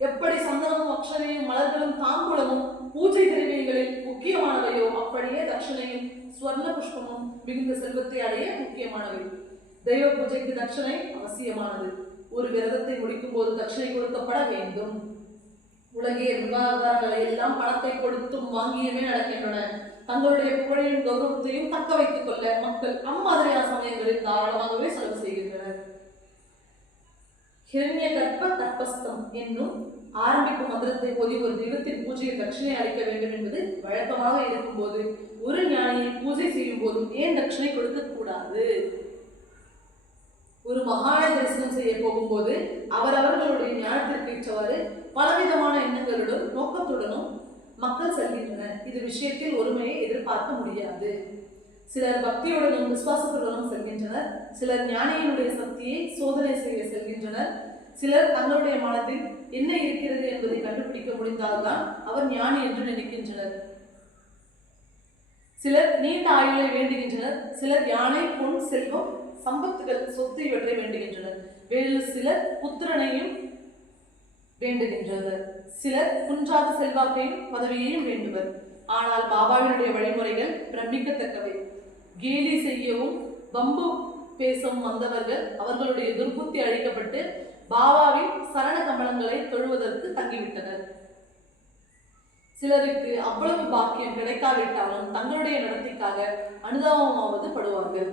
எப்படி சந்தனமும் அக்ஷதையும் மலர்களும் தாம்பூலமும் பூஜை திரவியங்களில் முக்கியமானவையோ, அப்படியே தட்சிணையும் ஸ்வர்ண புஷ்பமும் மிகுந்த செல்வத்தை அடைய முக்கியமானவை. தெய்வ பூஜைக்கு தட்சிணை அவசியமானது. ஒரு விரதத்தை முடிக்கும் போது தட்சிணை கொடுக்கப்பட வேண்டும். உலகிய விவகாரங்களை எல்லாம் பணத்தை கொடுத்தும் வாங்கியுமே நடக்கின்றன. தங்களுடைய புகழையும் கௌரவத்தையும் தக்க வைத்துக் கொள்ள மக்கள் அம்மாதிரியான சமயங்களில் தாராளமாகவே செலவு செய்கின்றனர். ஹிரண்ய கற்ப கற்பஸ்தம் என்னும் ஆரம்பிக்கும் மந்திரத்தை போதி ஒரு தெய்வத்தின் பூஜையை தட்சிணை அளிக்க வேண்டும் என்பது வழக்கமாக இருக்கும் போது, ஒரு ஞானியை பூஜை செய்யும் போதும் ஏன் தட்சிணை கொடுக்க கூடாது? ஒரு மகானை தரிசனம் செய்ய போகும்போது அவரவர்களுடைய ஞானத்திற்கு ஏற்றவாறு பலவிதமான எண்ணங்களுடன் நோக்கத்துடனும் மக்கள் செல்கின்றனர். இது விஷயத்தில் ஒருமையை எதிர்பார்க்க முடியாது. சிலர் பக்தியுடனும் விசுவாசத்துடனும் செல்கின்றனர். சிலர் ஞானியினுடைய சக்தியை சோதனை செய்ய செல்கின்றனர். சிலர் தங்களுடைய மனத்தில் என்ன இருக்கிறது என்பதை கண்டுபிடிக்க முடிந்தால்தான் அவர் ஞானி என்று நினைக்கின்றனர். சிலர் நீண்ட ஆயுளை வேண்டுகின்றனர். சிலர் யானை, பொன், செல்வம், சம்பத்துகள், சொத்து இவற்றை வேண்டுகின்றனர். வேறு சிலர் புத்திரனையும் வேண்டுகின்றனர். சிலர் குன்றாத செல்வாக்கையும் பதவியையும் வேண்டுவர். ஆனால் பாபாவினுடைய வழிமுறைகள் பிரமிக்கத்தக்கவை. கேலி செய்யவும் வம்பு பேசவும் வந்தவர்கள் அவர்களுடைய துர்புத்தி அழிக்கப்பட்டு பாபாவின் சரண கமலங்களை தொழுவதற்கு தங்கிவிட்டனர். சிலருக்கு அவ்வளவு பாக்கியம் கிடைக்காவிட்டாலும் தங்களுடைய நடத்திக்காக அனுதாபமாவது படுவார்கள்.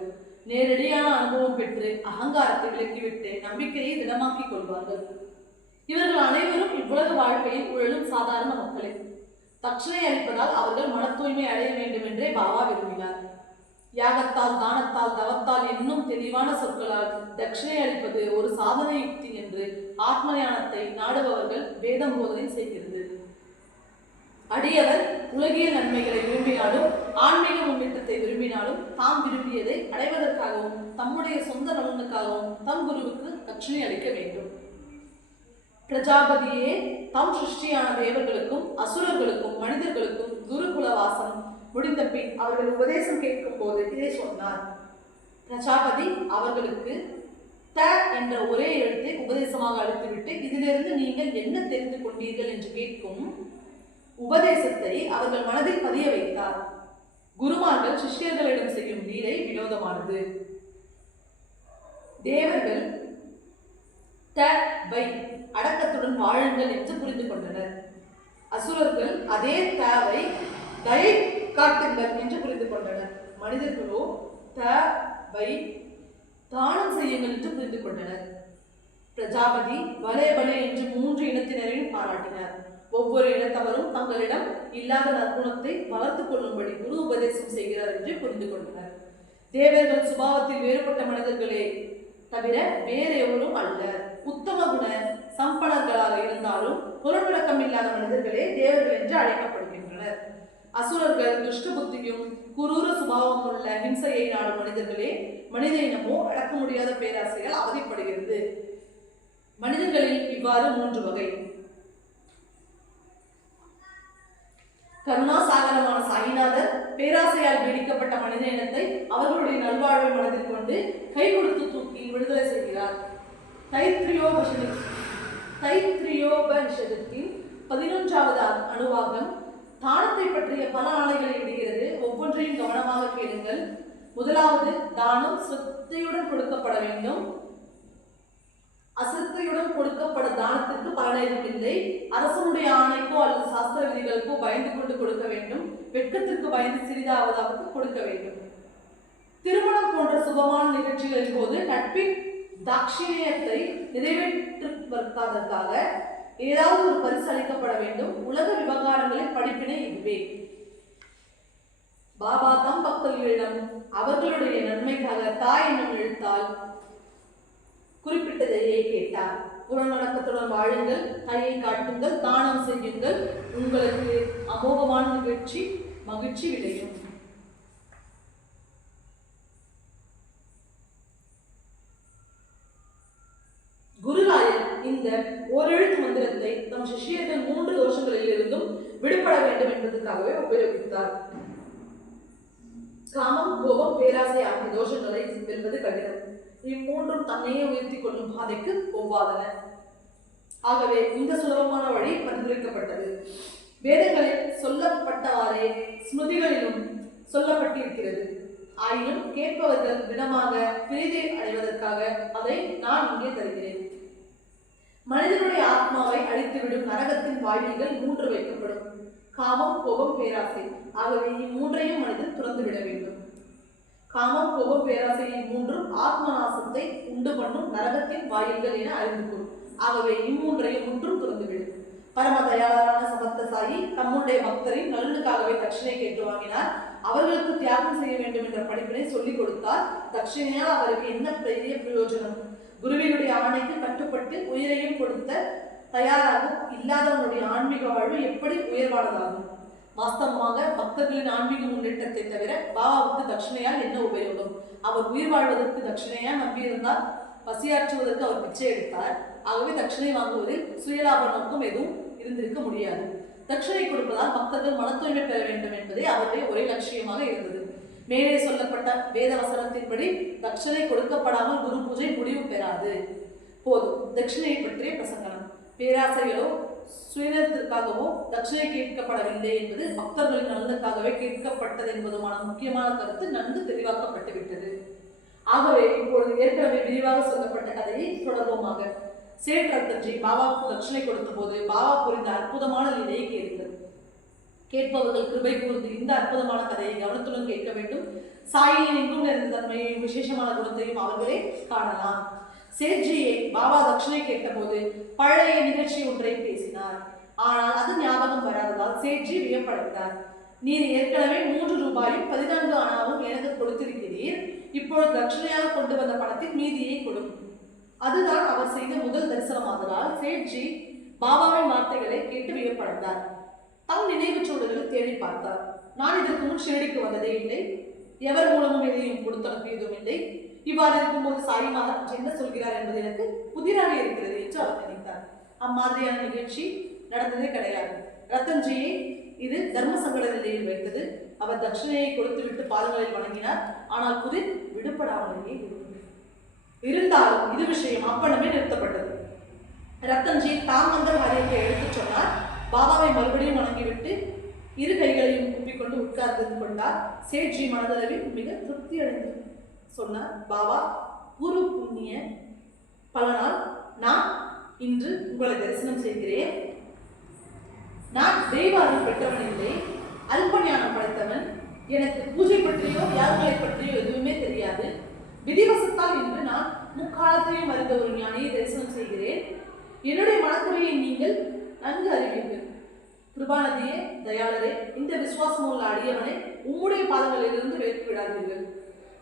நேரடியான அனுபவம் பெற்று அகங்காரத்தை விலக்கிவிட்டு நம்பிக்கையை திடமாக்கிக் கொள்வார்கள். இவர்கள் அனைவரும் இவ்வுலக வாழ்க்கையில் உழலும் சாதாரண மக்களே. தட்சிணை அளிப்பதால் அவர்கள் மன தூய்மை அடைய வேண்டும் என்றே பாபா விரும்பினார். யாகத்தால், தானத்தால், தவத்தால் என்னும் தெளிவான சொற்களால் தட்சிணை அளிப்பது ஒரு சாதனை யுக்தி என்று ஆத்ம ஞானத்தை நாடுபவர்கள் வேதம் போதனை செய்கிறது. அடியவர் உலகியல் நன்மைகளை விரும்பினாலும் ஆன்மீக முன்னேற்றத்தை விரும்பினாலும் தாம் விரும்பியதை அடைவதற்காகவும் தம்முடைய சொந்த நலனுக்காகவும் தம் குருவுக்கு தட்சிணை அளிக்க வேண்டும். பிரஜாபதியே தம் சிருஷ்டியான தேவர்களுக்கும் அசுரர்களுக்கும் மனிதர்களுக்கும் குருகுல வாசம் முடிந்த பின் அவர்கள் உபதேசம் கேட்கும் போது இதை சொன்னார். பிரஜாபதி அவர்களுக்கு த என்ற ஒரே எழுத்தை உபதேசமாக அளித்துவிட்டு இதிலிருந்து நீங்கள் என்ன தெரிந்து கொண்டீர்கள் என்று கேட்கும் உபதேசத்தை அவர்கள் மனதில் பதிய வைத்தார். குருமார்கள் சிஷ்யர்களிடம் செய்யும் லீலை வினோதமானது. தேவர்கள் த வை அடக்கத்துடன் வாழுங்கள் என்று புரிந்து கொண்டனர். அசுரர்கள் அதே தாவை தயை காட்டுங்கள் என்று புரிந்து கொண்டனர். மனிதர்களோ த வை தானம் செய்யுங்கள் என்று புரிந்து கொண்டனர். பிரஜாபதி பலே பலே என்று 3 இனத்தினரையும் பாராட்டினார். ஒவ்வொரு இனத்தவரும் தங்களிடம் இல்லாத நற்குணத்தை வளர்த்துக் கொள்ளும்படி குரு உபதேசம் செய்கிறார் என்று புரிந்து கொண்டனர். தேவர்கள் சுபாவத்தில் வேறுபட்ட மனிதர்களே தவிர வேறு எவரும் அல்ல. உத்தம குண சம்பனர்களாக இருந்தாலும் புலநடக்கம் இல்லாத மனிதர்களே தேவர்கள் என்று அழைக்கப்படுகின்றனர். அசுரர்கள் துஷ்ட புத்தியும் குரூர சுபாவம் உள்ள ஹிம்சையை நாடும் மனிதர்களே. மனித இனமோ அடக்க முடியாத பேராசைகள் அவதிப்படுகிறது. மனிதர்களில் இவ்வாறு 3 வகை. கருணாசாகரமான சாயிநாதர் பேராசையால் பீடிக்கப்பட்ட மனித இனத்தை அவர்களுடைய நல்வாழ்வை மனதில் கொண்டு கை கொடுத்து தூக்கி விடுதலை செய்கிறார். தைத்திரியோபனிஷதத்தின் 11வது அணுவாகம் தானத்தை பற்றிய பல ஆணைகளை இடுகிறது. ஒவ்வொன்றையும் கவனமாக கேளுங்கள். முதலாவது, தானம் சிரத்தையுடன் கொடுக்கப்பட வேண்டும். அசிரத்தையுடன் கொடுக்கப்பட தானத்திற்கு பலனேதும் இல்லை. அரசனுடைய ஆணைக்கோ அல்லது சாஸ்திர விதிகளுக்கோ பயந்து கொண்டு கொடுக்க வேண்டும். வெட்கத்திற்கு பயந்து சிறிதாவதாக கொடுக்க வேண்டும். திருமணம் போன்ற சுபமான நிகழ்ச்சிகளின் போது நட்பின் தாட்சிணியத்தை நிறைவேற்றுவதற்காக ஏதாவது ஒரு பரிசு அளிக்கப்பட வேண்டும். உலக விவகாரங்களின் படிப்பினை இதுவே. பாபா தம் பக்தர்களிடம் அவர்களுடைய நன்மைக்காக தாய் என்னும் எழுத்தால் குறிப்பிட்டதையே கேட்டார். புறநடக்கத்துடன் வாழுங்கள், கையை காட்டுங்கள், தானம் செய்யுங்கள், உங்களுக்கு அமோகமான மகிழ்ச்சி விளையும். குருராயர் இந்த ஓரெழுத்து மந்திரத்தை தம் சிஷியர்கள் 3 தோஷங்களில் இருந்தும் விடுபட வேண்டும் என்பதற்காகவே உபயோகித்தார். காமம், கோபம், பேராசை ஆகிய தோஷங்களை வெல்வது கடினம். இம்மூன்றும் தன்னையே உயர்த்தி கொள்ளும் பாதைக்கு ஒவ்வாதன. ஆகவே இந்த சுலபமான வழி பரிந்துரைக்கப்பட்டது. வேதங்களில் சொல்லப்பட்டவாறே ஸ்மிருதிகளிலும் சொல்லப்பட்டிருக்கிறது. ஆயினும் கேட்பவர்கள் தினமாக பிரீதி அடைவதற்காக அதை நான் இங்கே தருகிறேன். மனிதனுடைய ஆத்மாவை அழித்துவிடும் நரகத்தின் வாயில்கள் 3 வைக்கப்படும்: காமம், கோபம், பேராசை. ஆகவே இம்மூன்றையும் மனிதன் துறந்துவிட வேண்டும். காமம், கோபம், பேராசை இம்மூன்றும் ஆத்ம நாசத்தை உண்டு பண்ணும் நரகத்தின் வாயில்கள் என அறிந்து கொள். ஆகவே இம்மூன்றையும் முற்றும் துறந்துவிடும். பரம தயாளரான சமர்த்த சாயி தம்முடைய பக்தரின் நலனுக்காகவே தட்சிணை கேட்டு வாங்கினார். அவர்களுக்கு தியாகம் செய்ய வேண்டும் என்ற படிப்பினை சொல்லிக் கொடுத்தார். தட்சிணையால் அவருக்கு என்ன பெரிய பிரயோஜனம்? குருவினுடைய ஆணைக்கு கட்டுப்பட்டு உயிரையும் கொடுத்த தயாராக இல்லாதவனுடைய ஆன்மீக வாழ்வு எப்படி உயர்வானதாகும்? வாஸ்தவமாக பக்தர்களின் ஆன்மீக முன்னேற்றத்தை தவிர பாபாவுக்கு தட்சிணையால் என்ன உபயோகம்? அவர் உயிர் வாழ்வதற்கு தட்சிணையா நம்பியிருந்தார். பசியாற்றுவதற்கு அவர் பிச்சை எடுத்தார். ஆகவே தட்சிணை வாங்குவதில் சுயலாப நோக்கம் எதுவும் இருந்திருக்க முடியாது. தட்சிணை கொடுப்பதால் பக்தர்கள் மன தூய்மை பெற வேண்டும் என்பதே அவருடைய ஒரே லட்சியமாக இருந்தது. மேலே சொல்லப்பட்ட வேத வசனத்தின்படி தட்சிணை கொடுக்கப்படாமல் குரு பூஜை முடிவு பெறாது. போதும். தட்சிணையை பற்றிய பிரசங்கனம். பேராசைகளோ சுயநலத்திற்காகவோ தட்சிணை கேட்கப்படவில்லை என்பது பக்தர்களின் நலனுக்காகவே கேட்கப்பட்டது என்பதுமான முக்கியமான கருத்து நன்கு தெளிவாக்கப்பட்டுவிட்டது. ஆகவே இப்பொழுது ஏற்கனவே விரிவாக சொல்லப்பட்ட கதையை தொடர்வோமாக. சேட் ரத்தன்ஜி பாபாவுக்கு தட்சிணை கொடுத்த போது பாபா புரிந்த அற்புதமான லீலையை கேளுங்கள். கேட்பவர்கள் கிருபை கூர்ந்து இந்த அற்புதமான கதையை கவனத்துடன் கேட்க வேண்டும். சாயின் எங்கும் நிறைந்த தன்மையையும் விசேஷமான குணத்தையும் அவர்களே காணலாம். சேட்ஜியை பாபா தட்சிணை கேட்டபோது பழைய நிகழ்ச்சி ஒன்றை பேசினார். ஆனால் அது ஞாபகம் வராததால் சேட்ஜி வியப்படைந்தார். நீர் ஏற்கனவே 3 ரூபாயும் 14 அணாவும் எனக்கு கொடுத்திருக்கிறீர். இப்பொழுது தட்சிணையாக கொண்டு வந்த பணத்தின் மீதியை கொடும். அதுதான் அவர் செய்த முதல் தரிசனமாதலால் சேட்ஜி பாபாவின் வார்த்தைகளை கேட்டு வியப்படைந்தார். தம் நினைவு சூடுகளை தேடி பார்த்தார். நான் இதற்கு முன் ஷிரடிக்கு வந்ததே இல்லை. எவர் மூலமும் எதையும் கொடுத்து அனுப்பியதும் இல்லை. இவ்வாறு இருக்கும்போது சாய் மகாராஜ் என்ன சொல்கிறார் என்பது எனக்கு புதிராக இருக்கிறது என்று அவர் நினைத்தார். அம்மாதிரியான நிகழ்ச்சி நடந்ததே கிடையாது. ரத்தன்ஜியை இது தர்ம சங்கட நிலையில் வைத்தது. அவர் தட்சிணையை கொடுத்துவிட்டு பாதங்களில் வணங்கினார். ஆனால் புதிர் விடுபடாமலேயே இருந்தாலும் இது விஷயம் அப்பணமே நிறுத்தப்பட்டது. ரத்தன்ஜி தாம் வந்த காரியத்தை எடுத்துச் சொன்னார். பாபாவை மறுபடியும் வணங்கிவிட்டு 2 கைகளையும் கூப்பிக்கொண்டு உட்கார்ந்து கொண்டார். சேட்ஜி மனதளவில் மிக திருப்தி அடைந்து சொன்னார், பாபா, பூர்வ புண்ணிய பலனால் நான் இன்று உங்களை தரிசனம் செய்கிறேன். நான் தெய்வ அருள் பெற்றவன் இல்லை, அல்ப ஞானம் படைத்தவன். எனக்கு பூஜை பற்றியோ யார்களை பற்றியோ எதுவுமே தெரியாது. விதிவசத்தால் இன்று நான் முக்காலத்தையும் அறிந்த ஒரு ஞானியை தரிசனம் செய்கிறேன். என்னுடைய மனக்குறையை நீங்கள் நன்கு அறிவீர்கள். கிருபாநதியே, தயாளரே, இந்த விசுவாசமுள்ள அடியவனை உம்முடைய பாதங்களிலிருந்து விலக்கி விடாதீர்கள்.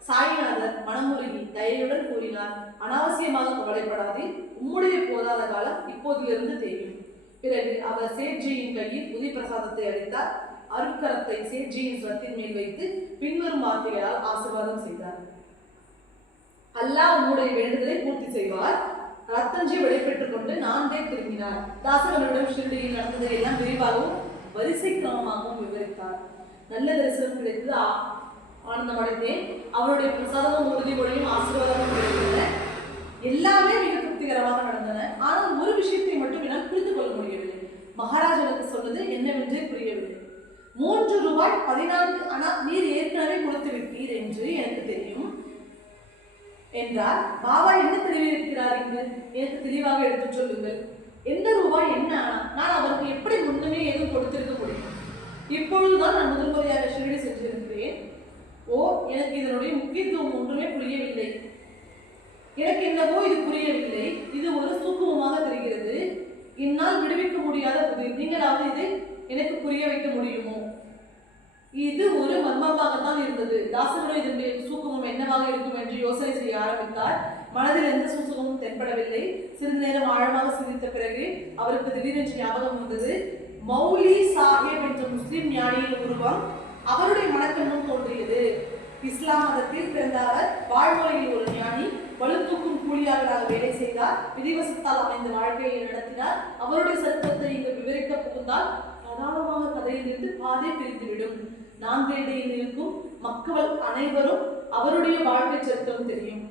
சாய்நாதர் மனமுருகி தயையுடன் கூறினார், அனாவசியமாக கவலைப்படாதே, உம்முடைய போதாத காலம் இப்போதிலிருந்து தெரியும். பிறகு அவர் சேட்ஜியின் கையில் உதி பிரசாதத்தை அளித்தார். அருட்கரத்தை சேட்ஜியின் சிரத்தின் மேல் வைத்து பின்வரும் வார்த்தைகளால் ஆசீர்வாதம் செய்தார். அல்லாஹ் உம்முடைய வேண்டுதலை பூர்த்தி செய்வார். ரத்தன்ஜி விடைபெற்றுக் கொண்டு நான்கே திரும்பினார். தாசகனிடம் ஷிரடியில் நடந்ததை எல்லாம் விரிவாகவும் வரிசை கிரமமாகவும் விவரித்தார். நல்ல தரிசனம் கிடைத்தது. ஆனந்தம் அடைந்தேன். அவருடைய பிரசாதமும் உறுதிமொழியும் ஆசீர்வாதமும் கிடைத்தன. எல்லாமே மிக திருப்திகரமாக நடந்தன. ஆனால் ஒரு விஷயத்தை மட்டும் என்னால் புரிந்து கொள்ள முடியவில்லை. மகாராஜ் எனக்கு சொன்னது என்னவென்றே புரியவில்லை. 3 ரூபாய் 14 அணா நீர் ஏற்கனவே கொடுத்து விட்டீர் என்று எனக்கு தெரியும் என்றார். பாபா என்ன தெரிவிக்கிறார் என்று எனக்கு தெளிவாக எடுத்துச் சொல்லுங்கள். எந்த ரூபாய் என்ன ஆனா? நான் அவருக்கு எப்படி முன்னமே எதுவும் கொடுத்திருக்க முடியும்? இப்பொழுதுதான் நான் முதல் முறையாக ஷிரடி சென்றிருக்கிறேன். ஓ, எனக்கு இதனுடைய முக்கியத்துவம் ஒன்றுமே புரியவில்லை. எனக்கு என்னவோ இது புரியவில்லை. இது ஒரு சூக்குமமாக தெரிகிறது. என்னால் விடுவிக்க முடியாத புதிர். நீங்களாவது இதை எனக்கு புரிய வைக்க முடியுமோ? இது ஒரு மர்மமாகத்தான் இருந்தது. தாசகரோ இதனுடைய சூக்குமம் என்னவாக இருக்கும் என்று யோசனை செய்ய ஆரம்பித்தார். மனதில் எந்த சூக்குமமும் தென்படவில்லை. சிறிது நேரம் ஆழமாக சிந்தித்த பிறகு அவருக்கு திடீரென்று ஞாபகம் வந்தது. மௌலி சாஹிப் என்ற முஸ்லிம் ஞானியின் உருவம் அவருடைய மனக்கண் முன் தோன்றியது. இஸ்லாம் மதத்தில் பிறந்த அவர் வாழ்முறையில் ஒரு ஞானி, பளுதூக்கும் கூலியாளராக வேலை செய்தார். விதிவசத்தால் அமைந்த வாழ்க்கையை நடத்தினார். அவருடைய சரித்திரத்தை இங்கு விவரிக்க புகுந்தால் பிரதானமாக கதையிலிருந்து பாதை பிரித்துவிடும். நாந்தேடியில் இருக்கும் மக்கள் அனைவரும் அவருடைய வாழ்க்கை சரித்திரம் தெரியும்.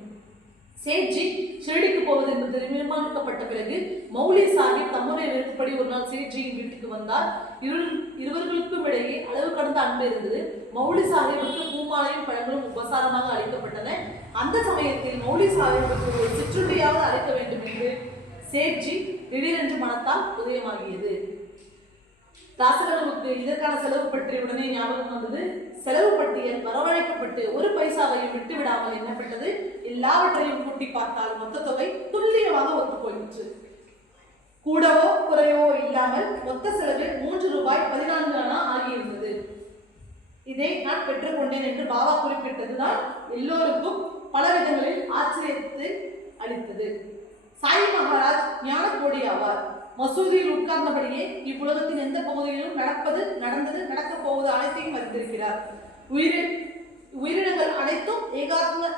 சேட்ஜி ஷிரடிக்கு போவது என்பது தீர்மானிக்கப்பட்ட பிறகு மௌலி சாஹிப் தம்முடைய விருப்பப்படி ஒரு நாள் சேட்ஜியின் வீட்டுக்கு வந்தார். இருவர்களுக்கும் இடையே அளவு கடந்த அன்பு இருந்தது. மௌலி சாஹிப்புக்கு பூமாலையும் பழங்களும் உபசாரமாக அளிக்கப்பட்டன. அந்த சமயத்தில் மௌலி சாஹிப்புக்கு ஒரு சிற்றுண்டியாவது அழைக்க வேண்டும் என்று சேட்ஜி திடீரென்று மனத்தால் உதயமாகியது. தாசகனுக்கு இதற்கான செலவு பற்றி உடனே ஞாபகம் வந்தது. செலவு பட்டியல் வரவழைக்கப்பட்டு ஒரு பைசாவையும் விட்டு விடாமல் எண்ணப்பட்டது. எல்லாவற்றையும் கூட்டி பார்த்தால் மொத்த தொகை துல்லியமாக ஒத்து போயிற்று. கூடவோ குறையவோ இல்லாமல் மொத்த செலவு 3 ரூபாய் 14 அணா ஆகியிருந்தது. இதை நான் பெற்றுக்கொண்டேன் என்று பாபா குறிப்பிட்டதுதான் எல்லோருக்கும் பல விதங்களில் ஆச்சரியத்தை அளித்தது. சாய் மகாராஜ் ஞான கோடி ஆவார். மசூதியில் உட்கார்ந்தபடியே இவ்வுலகத்தின் எந்த பகுதியிலும் நடந்தது நடக்கப் போவது அனைத்தையும் அறிந்திருக்கிறார். உயிரினங்கள் அனைத்தும் ஏகாத்ம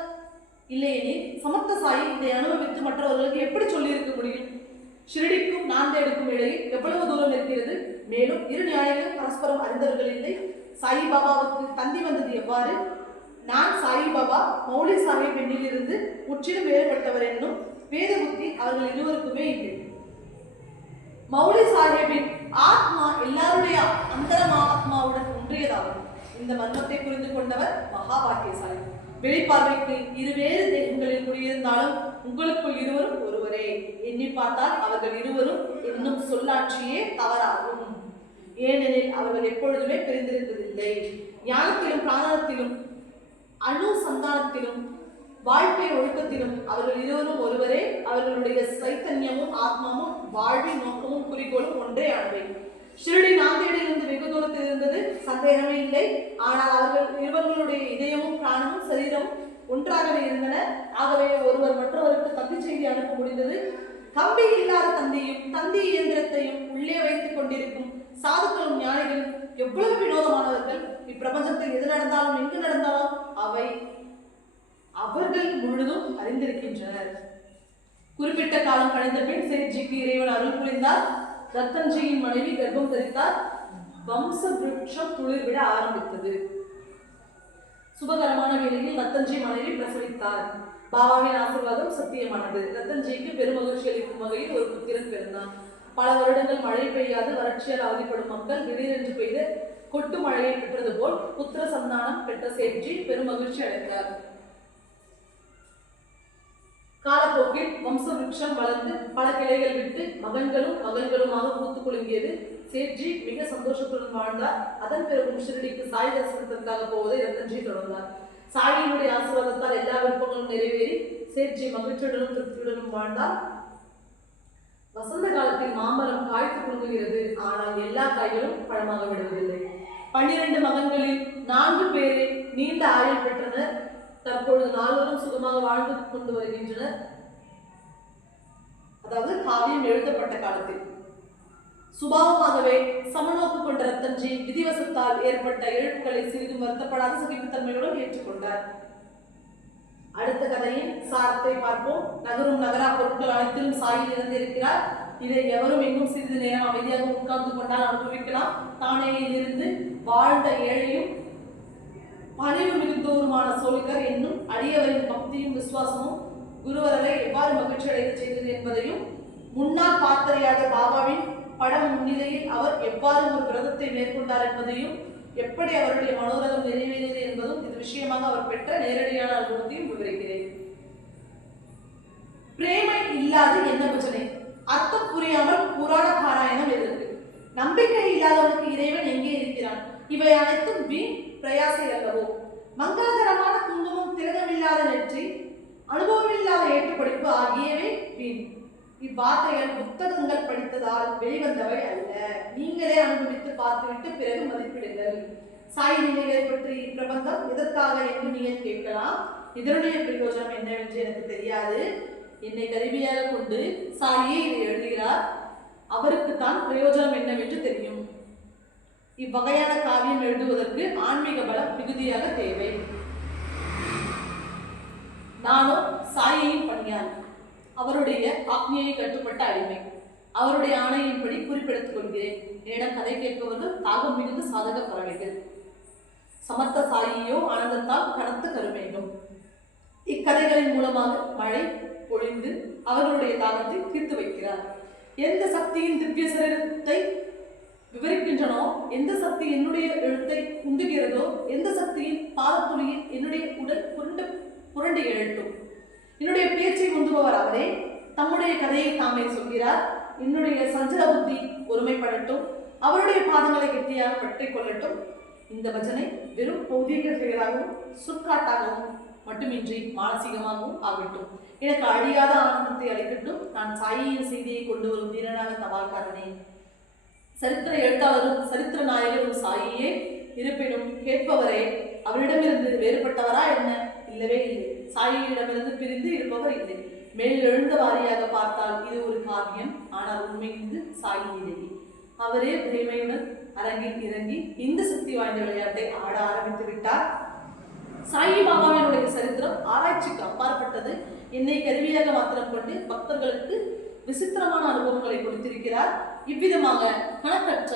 இல்லையெனில் சமர்த்த சாயி இதை அனுபவித்து மற்றவர்களுக்கு எப்படி சொல்லியிருக்க முடியும்? ஷிரடிக்கும் நாந்தேடுக்கும் இடையே எவ்வளவு தூரம் இருக்கிறது? மேலும் இரு ஞானிகளும் பரஸ்பரம் அறிந்தவர்கள் இல்லை. சாயி பாபாவுக்கு தந்தி வந்தது எவ்வாறு? நான் சாயி பாபா மௌலி சாஹிப் பெண்ணிலிருந்து முற்றிலும் வேறுபட்டவர் என்னும் வேத புத்தி அவர்கள் இருவருக்குமே இல்லை. மௌலி சாஹிப்பின் ஆத்மா எல்லாருடைய அந்தரமாத்மாவுடன் ஒன்றியதாகும். இந்த மர்மத்தை புரிந்து கொண்டவர் மகாபாக்கியசாலி. வெளிப்பார்வைக்கு இருவேறு தேகங்களில் குடியிருந்தாலும் உங்களுக்குள் இருவரும் ஒருவரே. எண்ணி பார்த்தால் அவர்கள் இருவரும் என்னும் சொல்லாட்சியே தவறாகும். ஏனெனில் அவர்கள் எப்பொழுதுமே பிரிந்திருந்ததில்லை. ஞானத்திலும் பிராணத்திலும் அணுசந்தானத்திலும் வாழ்க்கை ஒழுக்கத்திலும் அவர்கள் இருவரும் ஒருவரே. அவர்களுடைய சைத்தன்யமும் ஆத்மாவும் வாழ்வின் நோக்கமும் குறிக்கோளும் ஒன்றே ஆனவை. ஷிரடி நாந்தேடிலிருந்து வெகு தூரத்தில் இருந்தது, சந்தேகமே இல்லை. ஆனால் இருவர்களுடைய இதயமும் பிராணமும் சரீரமும் ஒன்றாகவே இருந்தன. ஆகவே ஒருவர் மற்றவருக்கு தந்தி செய்தி அனுப்ப முடிந்தது. கம்பி இல்லாத தந்தியும் தந்தி இயந்திரத்தையும் உள்ளே வைத்துக் கொண்டிருக்கும் சாதுக்களும் ஞானிகளும் எவ்வளவு வினோதமானவர்கள்! இப்பிரபஞ்சத்தில் எது நடந்தாலும் எங்கு நடந்தாலும் அவர்கள் முழுதும் அறிந்திருக்கின்றனர். குறிப்பிட்ட காலம் கழிந்த பின் சேட்ஜிக்கு இறைவன் அருள் புரிந்தார். ரத்தன்ஜியின் மனைவி கர்ப்பம் தரித்தார். வம்ச விருட்சம் துளிர்விட ஆரம்பித்தது. சுபகரமான வேளையில் ரத்தன்ஜி மனைவி பிரசவித்தார். பாபாவின் ஆசீர்வாதம் சத்தியமானது. ரத்தன்ஜிக்கு பெருமகிழ்ச்சி அளிக்கும் வகையில் ஒரு புத்திரன் பிறந்தான். பல வருடங்கள் மழை பெய்யாது வறட்சியால் அவதிப்படும் மக்கள் திடீரென்று பெய்த கொட்டு மழையை பெற்றது போல் புத்திர சந்தானம் பெற்ற சேட்ஜி பெருமகிழ்ச்சி அடைந்தார். காலப்போக்கில் வம்ச விருட்சம் வளர்ந்து பல கிளைகள் விட்டு மகன்களுமாக பூத்து குலுங்கியது. சேட்ஜி மிக சந்தோஷத்துடன் வாழ்ந்தார். அதன் பிறகு ஷிரடிக்கு சாய் தரிசனத்திற்காக போவதை ரத்தன்ஜி தொடர்ந்தார். சாயினுடைய ஆசீர்வாதத்தால் எல்லா விருப்பங்களும் நிறைவேறி சேட்ஜி மகிழ்ச்சியுடனும் திருப்தியுடனும் வாழ்ந்தார். வசந்த காலத்தில் மாமரம் காய்த்து குலுங்குகிறது. ஆனால் எல்லா காய்களும் பழமாக விடுவதில்லை. 12 மகன்களில் 4 பேரை நீண்ட ஆயுள் பெற்றனர். தற்பொழுது 4வரும் சுகமாக வாழ்ந்து கொண்டு வருகின்றனர். அதாவது காவியம் எழுதப்பட்ட காலத்தில். சுபாவமாகவே சமநோக்கு கொண்ட ரத்தன்ஜி விதிவசத்தால் ஏற்பட்ட இழப்புகளை சிறிதும் வருத்தப்படாத சகிப்புத்தன்மையுடன் ஏற்றுக்கொண்டார். அடுத்த கதையின் சாரத்தை பார்ப்போம். நகரும் நகரா பொருட்கள் அனைத்திலும் சாயில் இருந்திருக்கிறார். இதை எவரும் எங்கும் சிறிது நேரம் அமைதியாக உட்கார்ந்து கொண்டால் அனுபவிக்கலாம். தானேயில் இருந்து வாழ்ந்த ஏழையும் பணிவு மிகுந்தோருமான சோழிகர் என்னும் அடியவரின் பக்தியும் விசுவாசமும் குருவரரை எவ்வாறு மகிழ்ச்சி அடைய செய்தது என்பதையும், முன்னால் பார்த்தறியாத பாபாவின் படம் முன்னிலையில் அவர் எவ்வாறு ஒரு விரதத்தை மேற்கொண்டார் என்பதையும், எப்படி அவருடைய மனோரதம் நிறைவேறியது என்பதும் இது விஷயமாக அவர் பெற்ற நேரடியான அனுபவத்தையும் விவரிக்கிறேன். பிரேமை இல்லாது என்ன பஜனை? அர்த்தம் புரியாமல் புராண பாராயணம் எதற்கு? நம்பிக்கை இல்லாதவனுக்கு இறைவன் எங்கே இருக்கிறான்? இவை அனைத்தும் வீண் பிரயாசை அல்லவோ? மங்களகரமான குங்குமம், திலகமில்லாத நெற்றி, அனுபவமில்லாத ஏட்டுப்படிப்பு ஆகியவை வீண். இவ்வார்த்தைகள் புத்தகங்கள் படித்ததால் வெளிவந்தவை அல்ல. நீங்களே அனுபவித்து பார்த்துவிட்டு பிறகு மதிப்பிடுங்கள். சாய் நிலைகளை பற்றி இப்பிரபந்தம் எதற்காக என்று நீங்கள் கேட்கலாம். இதனுடைய பிரயோஜனம் என்னவென்று எனக்கு தெரியாது. என்னை கருவியாக கொண்டு சாயே இதை எழுதுகிறார். அவருக்கு தான் பிரயோஜனம் என்னவென்று தெரியும். இவ்வகையான காவியம் எழுதுவதற்கு ஆன்மீக பலம் மிகுதியாக தேவை. நானும் சாயையின் பணியார், அவருடைய ஆக்ஞையை கட்டுப்பட்ட அடிமை. அவருடைய ஆணையின்படி குறிப்பெடுத்துக் கொள்கிறேன். என்னிடம் கதை கேட்பவர்கள் தாகம் மிகுந்த சாதக பறவைகள். சமர்த்த சாயியோ ஆனந்தத்தால் கனத்த கருமேகம். இக்கதைகளின் மூலமாக மழை பொழிந்து அவர்களுடைய தாகத்தை தீர்த்து வைக்கிறார். எந்த சக்தியின் திவ்ய சரீரத்தை விவரிக்கின்றனோ, எந்த சக்தி என்னுடைய எழுத்தை உந்துகிறதோ, எந்த சக்தியின் பாதத்துளியில் என்னுடைய உடல் புரண்டு எழட்டும். என்னுடைய பேச்சை உந்துபவர் அவரே. தம்முடைய கதையை தாமே சொல்கிறார். என்னுடைய சஞ்சல புத்தி ஒருமைப்படட்டும். அவருடைய பாதங்களை கெட்டியாக பற்றி கொள்ளட்டும். இந்த பஜனை வெறும் பௌதீக செயலாகவும் சுற்காட்டாகவும் மட்டுமின்றி மானசீகமாகவும் ஆகட்டும். எனக்கு அழியாத ஆனந்தத்தை அளிக்கட்டும். நான் சாயியின் செய்தியை கொண்டு வரும் வீரனாக தபால்காரனே. சரித்திர எழுத்தாளரும் சரித்திர நாயகரும் சாயியே. இருப்பினும் கேட்பவரே அவரிடமிருந்து வேறுபட்டவரா என்ன? இல்லவே இல்லை. சாயியிடமிருந்து பிரிந்து இருப்பவர் இல்லை. மேல் எழுந்த வாரியாக பார்த்தால் இது ஒரு காவியம். ஆனால் உண்மைக்கு சாயியிலேயே அவரே பிரேமையுடன் அரங்கில் இறங்கி இந்த சக்தி வாய்ந்த விளையாட்டை ஆட ஆரம்பித்து விட்டார். சாயி பாபாவினுடைய சரித்திரம் ஆராய்ச்சிக்கு அப்பாற்பட்டது. என்னை கருவியாக மாத்திரம் கொண்டு பக்தர்களுக்கு விசித்திரமான அனுபவங்களை கொடுத்திருக்கிறார். இவ்விதமாக கணக்கற்ற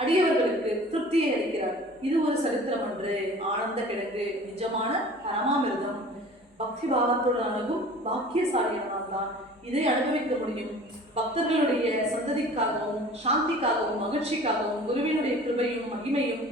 அடியவர்களுக்கு திருப்தியை அளிக்கிறார். இது ஒரு சரித்திரம் அன்று, ஆனந்த கிழங்கு, நிஜமான பரமாமிர்தம். பக்தி பாவத்துடன் அணுகும் பாக்கியசாலியானால் தான் இதை அனுபவிக்க முடியும். பக்தர்களுடைய சந்ததிக்காகவும் சாந்திக்காகவும் மகிழ்ச்சிக்காகவும் குருவினுடைய கிருபையும் மகிமையும்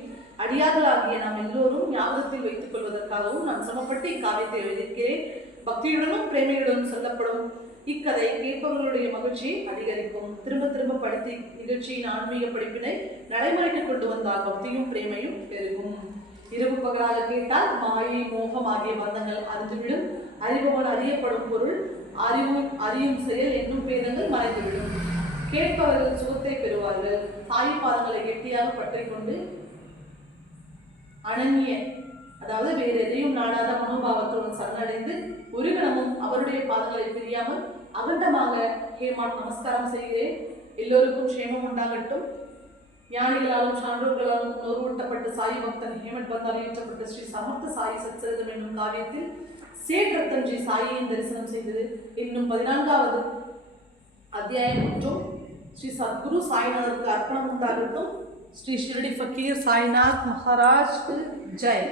அடியார்களாகிய நாம் எல்லோரும் ஞாபகத்தில் வைத்துக் கொள்வதற்காகவும் நான் சிரமப்பட்டு இக்காவியத்தை எழுதியிருக்கிறேன். பக்தியுடனும் பிரேமையுடனும் சொல்லப்படும் இக்கதை கேட்பவர்களுடைய மகிழ்ச்சியை அதிகரிக்கும். திரும்ப திரும்ப படித்து நிகழ்ச்சியின் ஆன்மீக படிப்பினை நடைமுறைக்கு கொண்டு வந்தால் பக்தியும் பிரேமையும் பெருகும். இரவு பகலாக கேட்டால் மாயை மோகம் ஆகிய பந்தங்கள் அறிந்துவிடும். அறிபவன் அறியப்படும் பொருள் அறியும் செயல் என்னும் பேதங்கள் மறைந்துவிடும். கேட்பவர்கள் சுகத்தை பெறுவார்கள். சாய் பாதங்களை கெட்டியாக பற்றி கொண்டு அனன்ய, அதாவது வேறு எதையும் நாடாத மனோபாவத்துடன் சரணடைந்து ஒரு கணமும் அவருடைய பாதங்களை பிரியாமல் அகண்டமாக ஹேமாட் நமஸ்காரம் செய்கிறேன். எல்லோருக்கும் க்ஷேமம் உண்டாகட்டும். ஞானிகளாலும் சான்றோர்களாலும் நோர்வூட்டப்பட்ட சாய் பக்தன் ஹேமட் பந்தால் இயற்றப்பட்ட ஸ்ரீ சமர்த்த சாயி சச்சரிதம் என்னும் காவியத்தில் சேட் ரத்தன்ஜி சாயியின் தரிசனம் செய்தது இன்னும் 14வது அத்தியாயம் மற்றும் ஸ்ரீ சத்குரு சாய்நாதருக்கு அர்ப்பணம் உண்டாகட்டும். ஸ்ரீ ஷிரடி ஃபக்கீர் சாய்நாத் மகாராஜ் ஜெய்.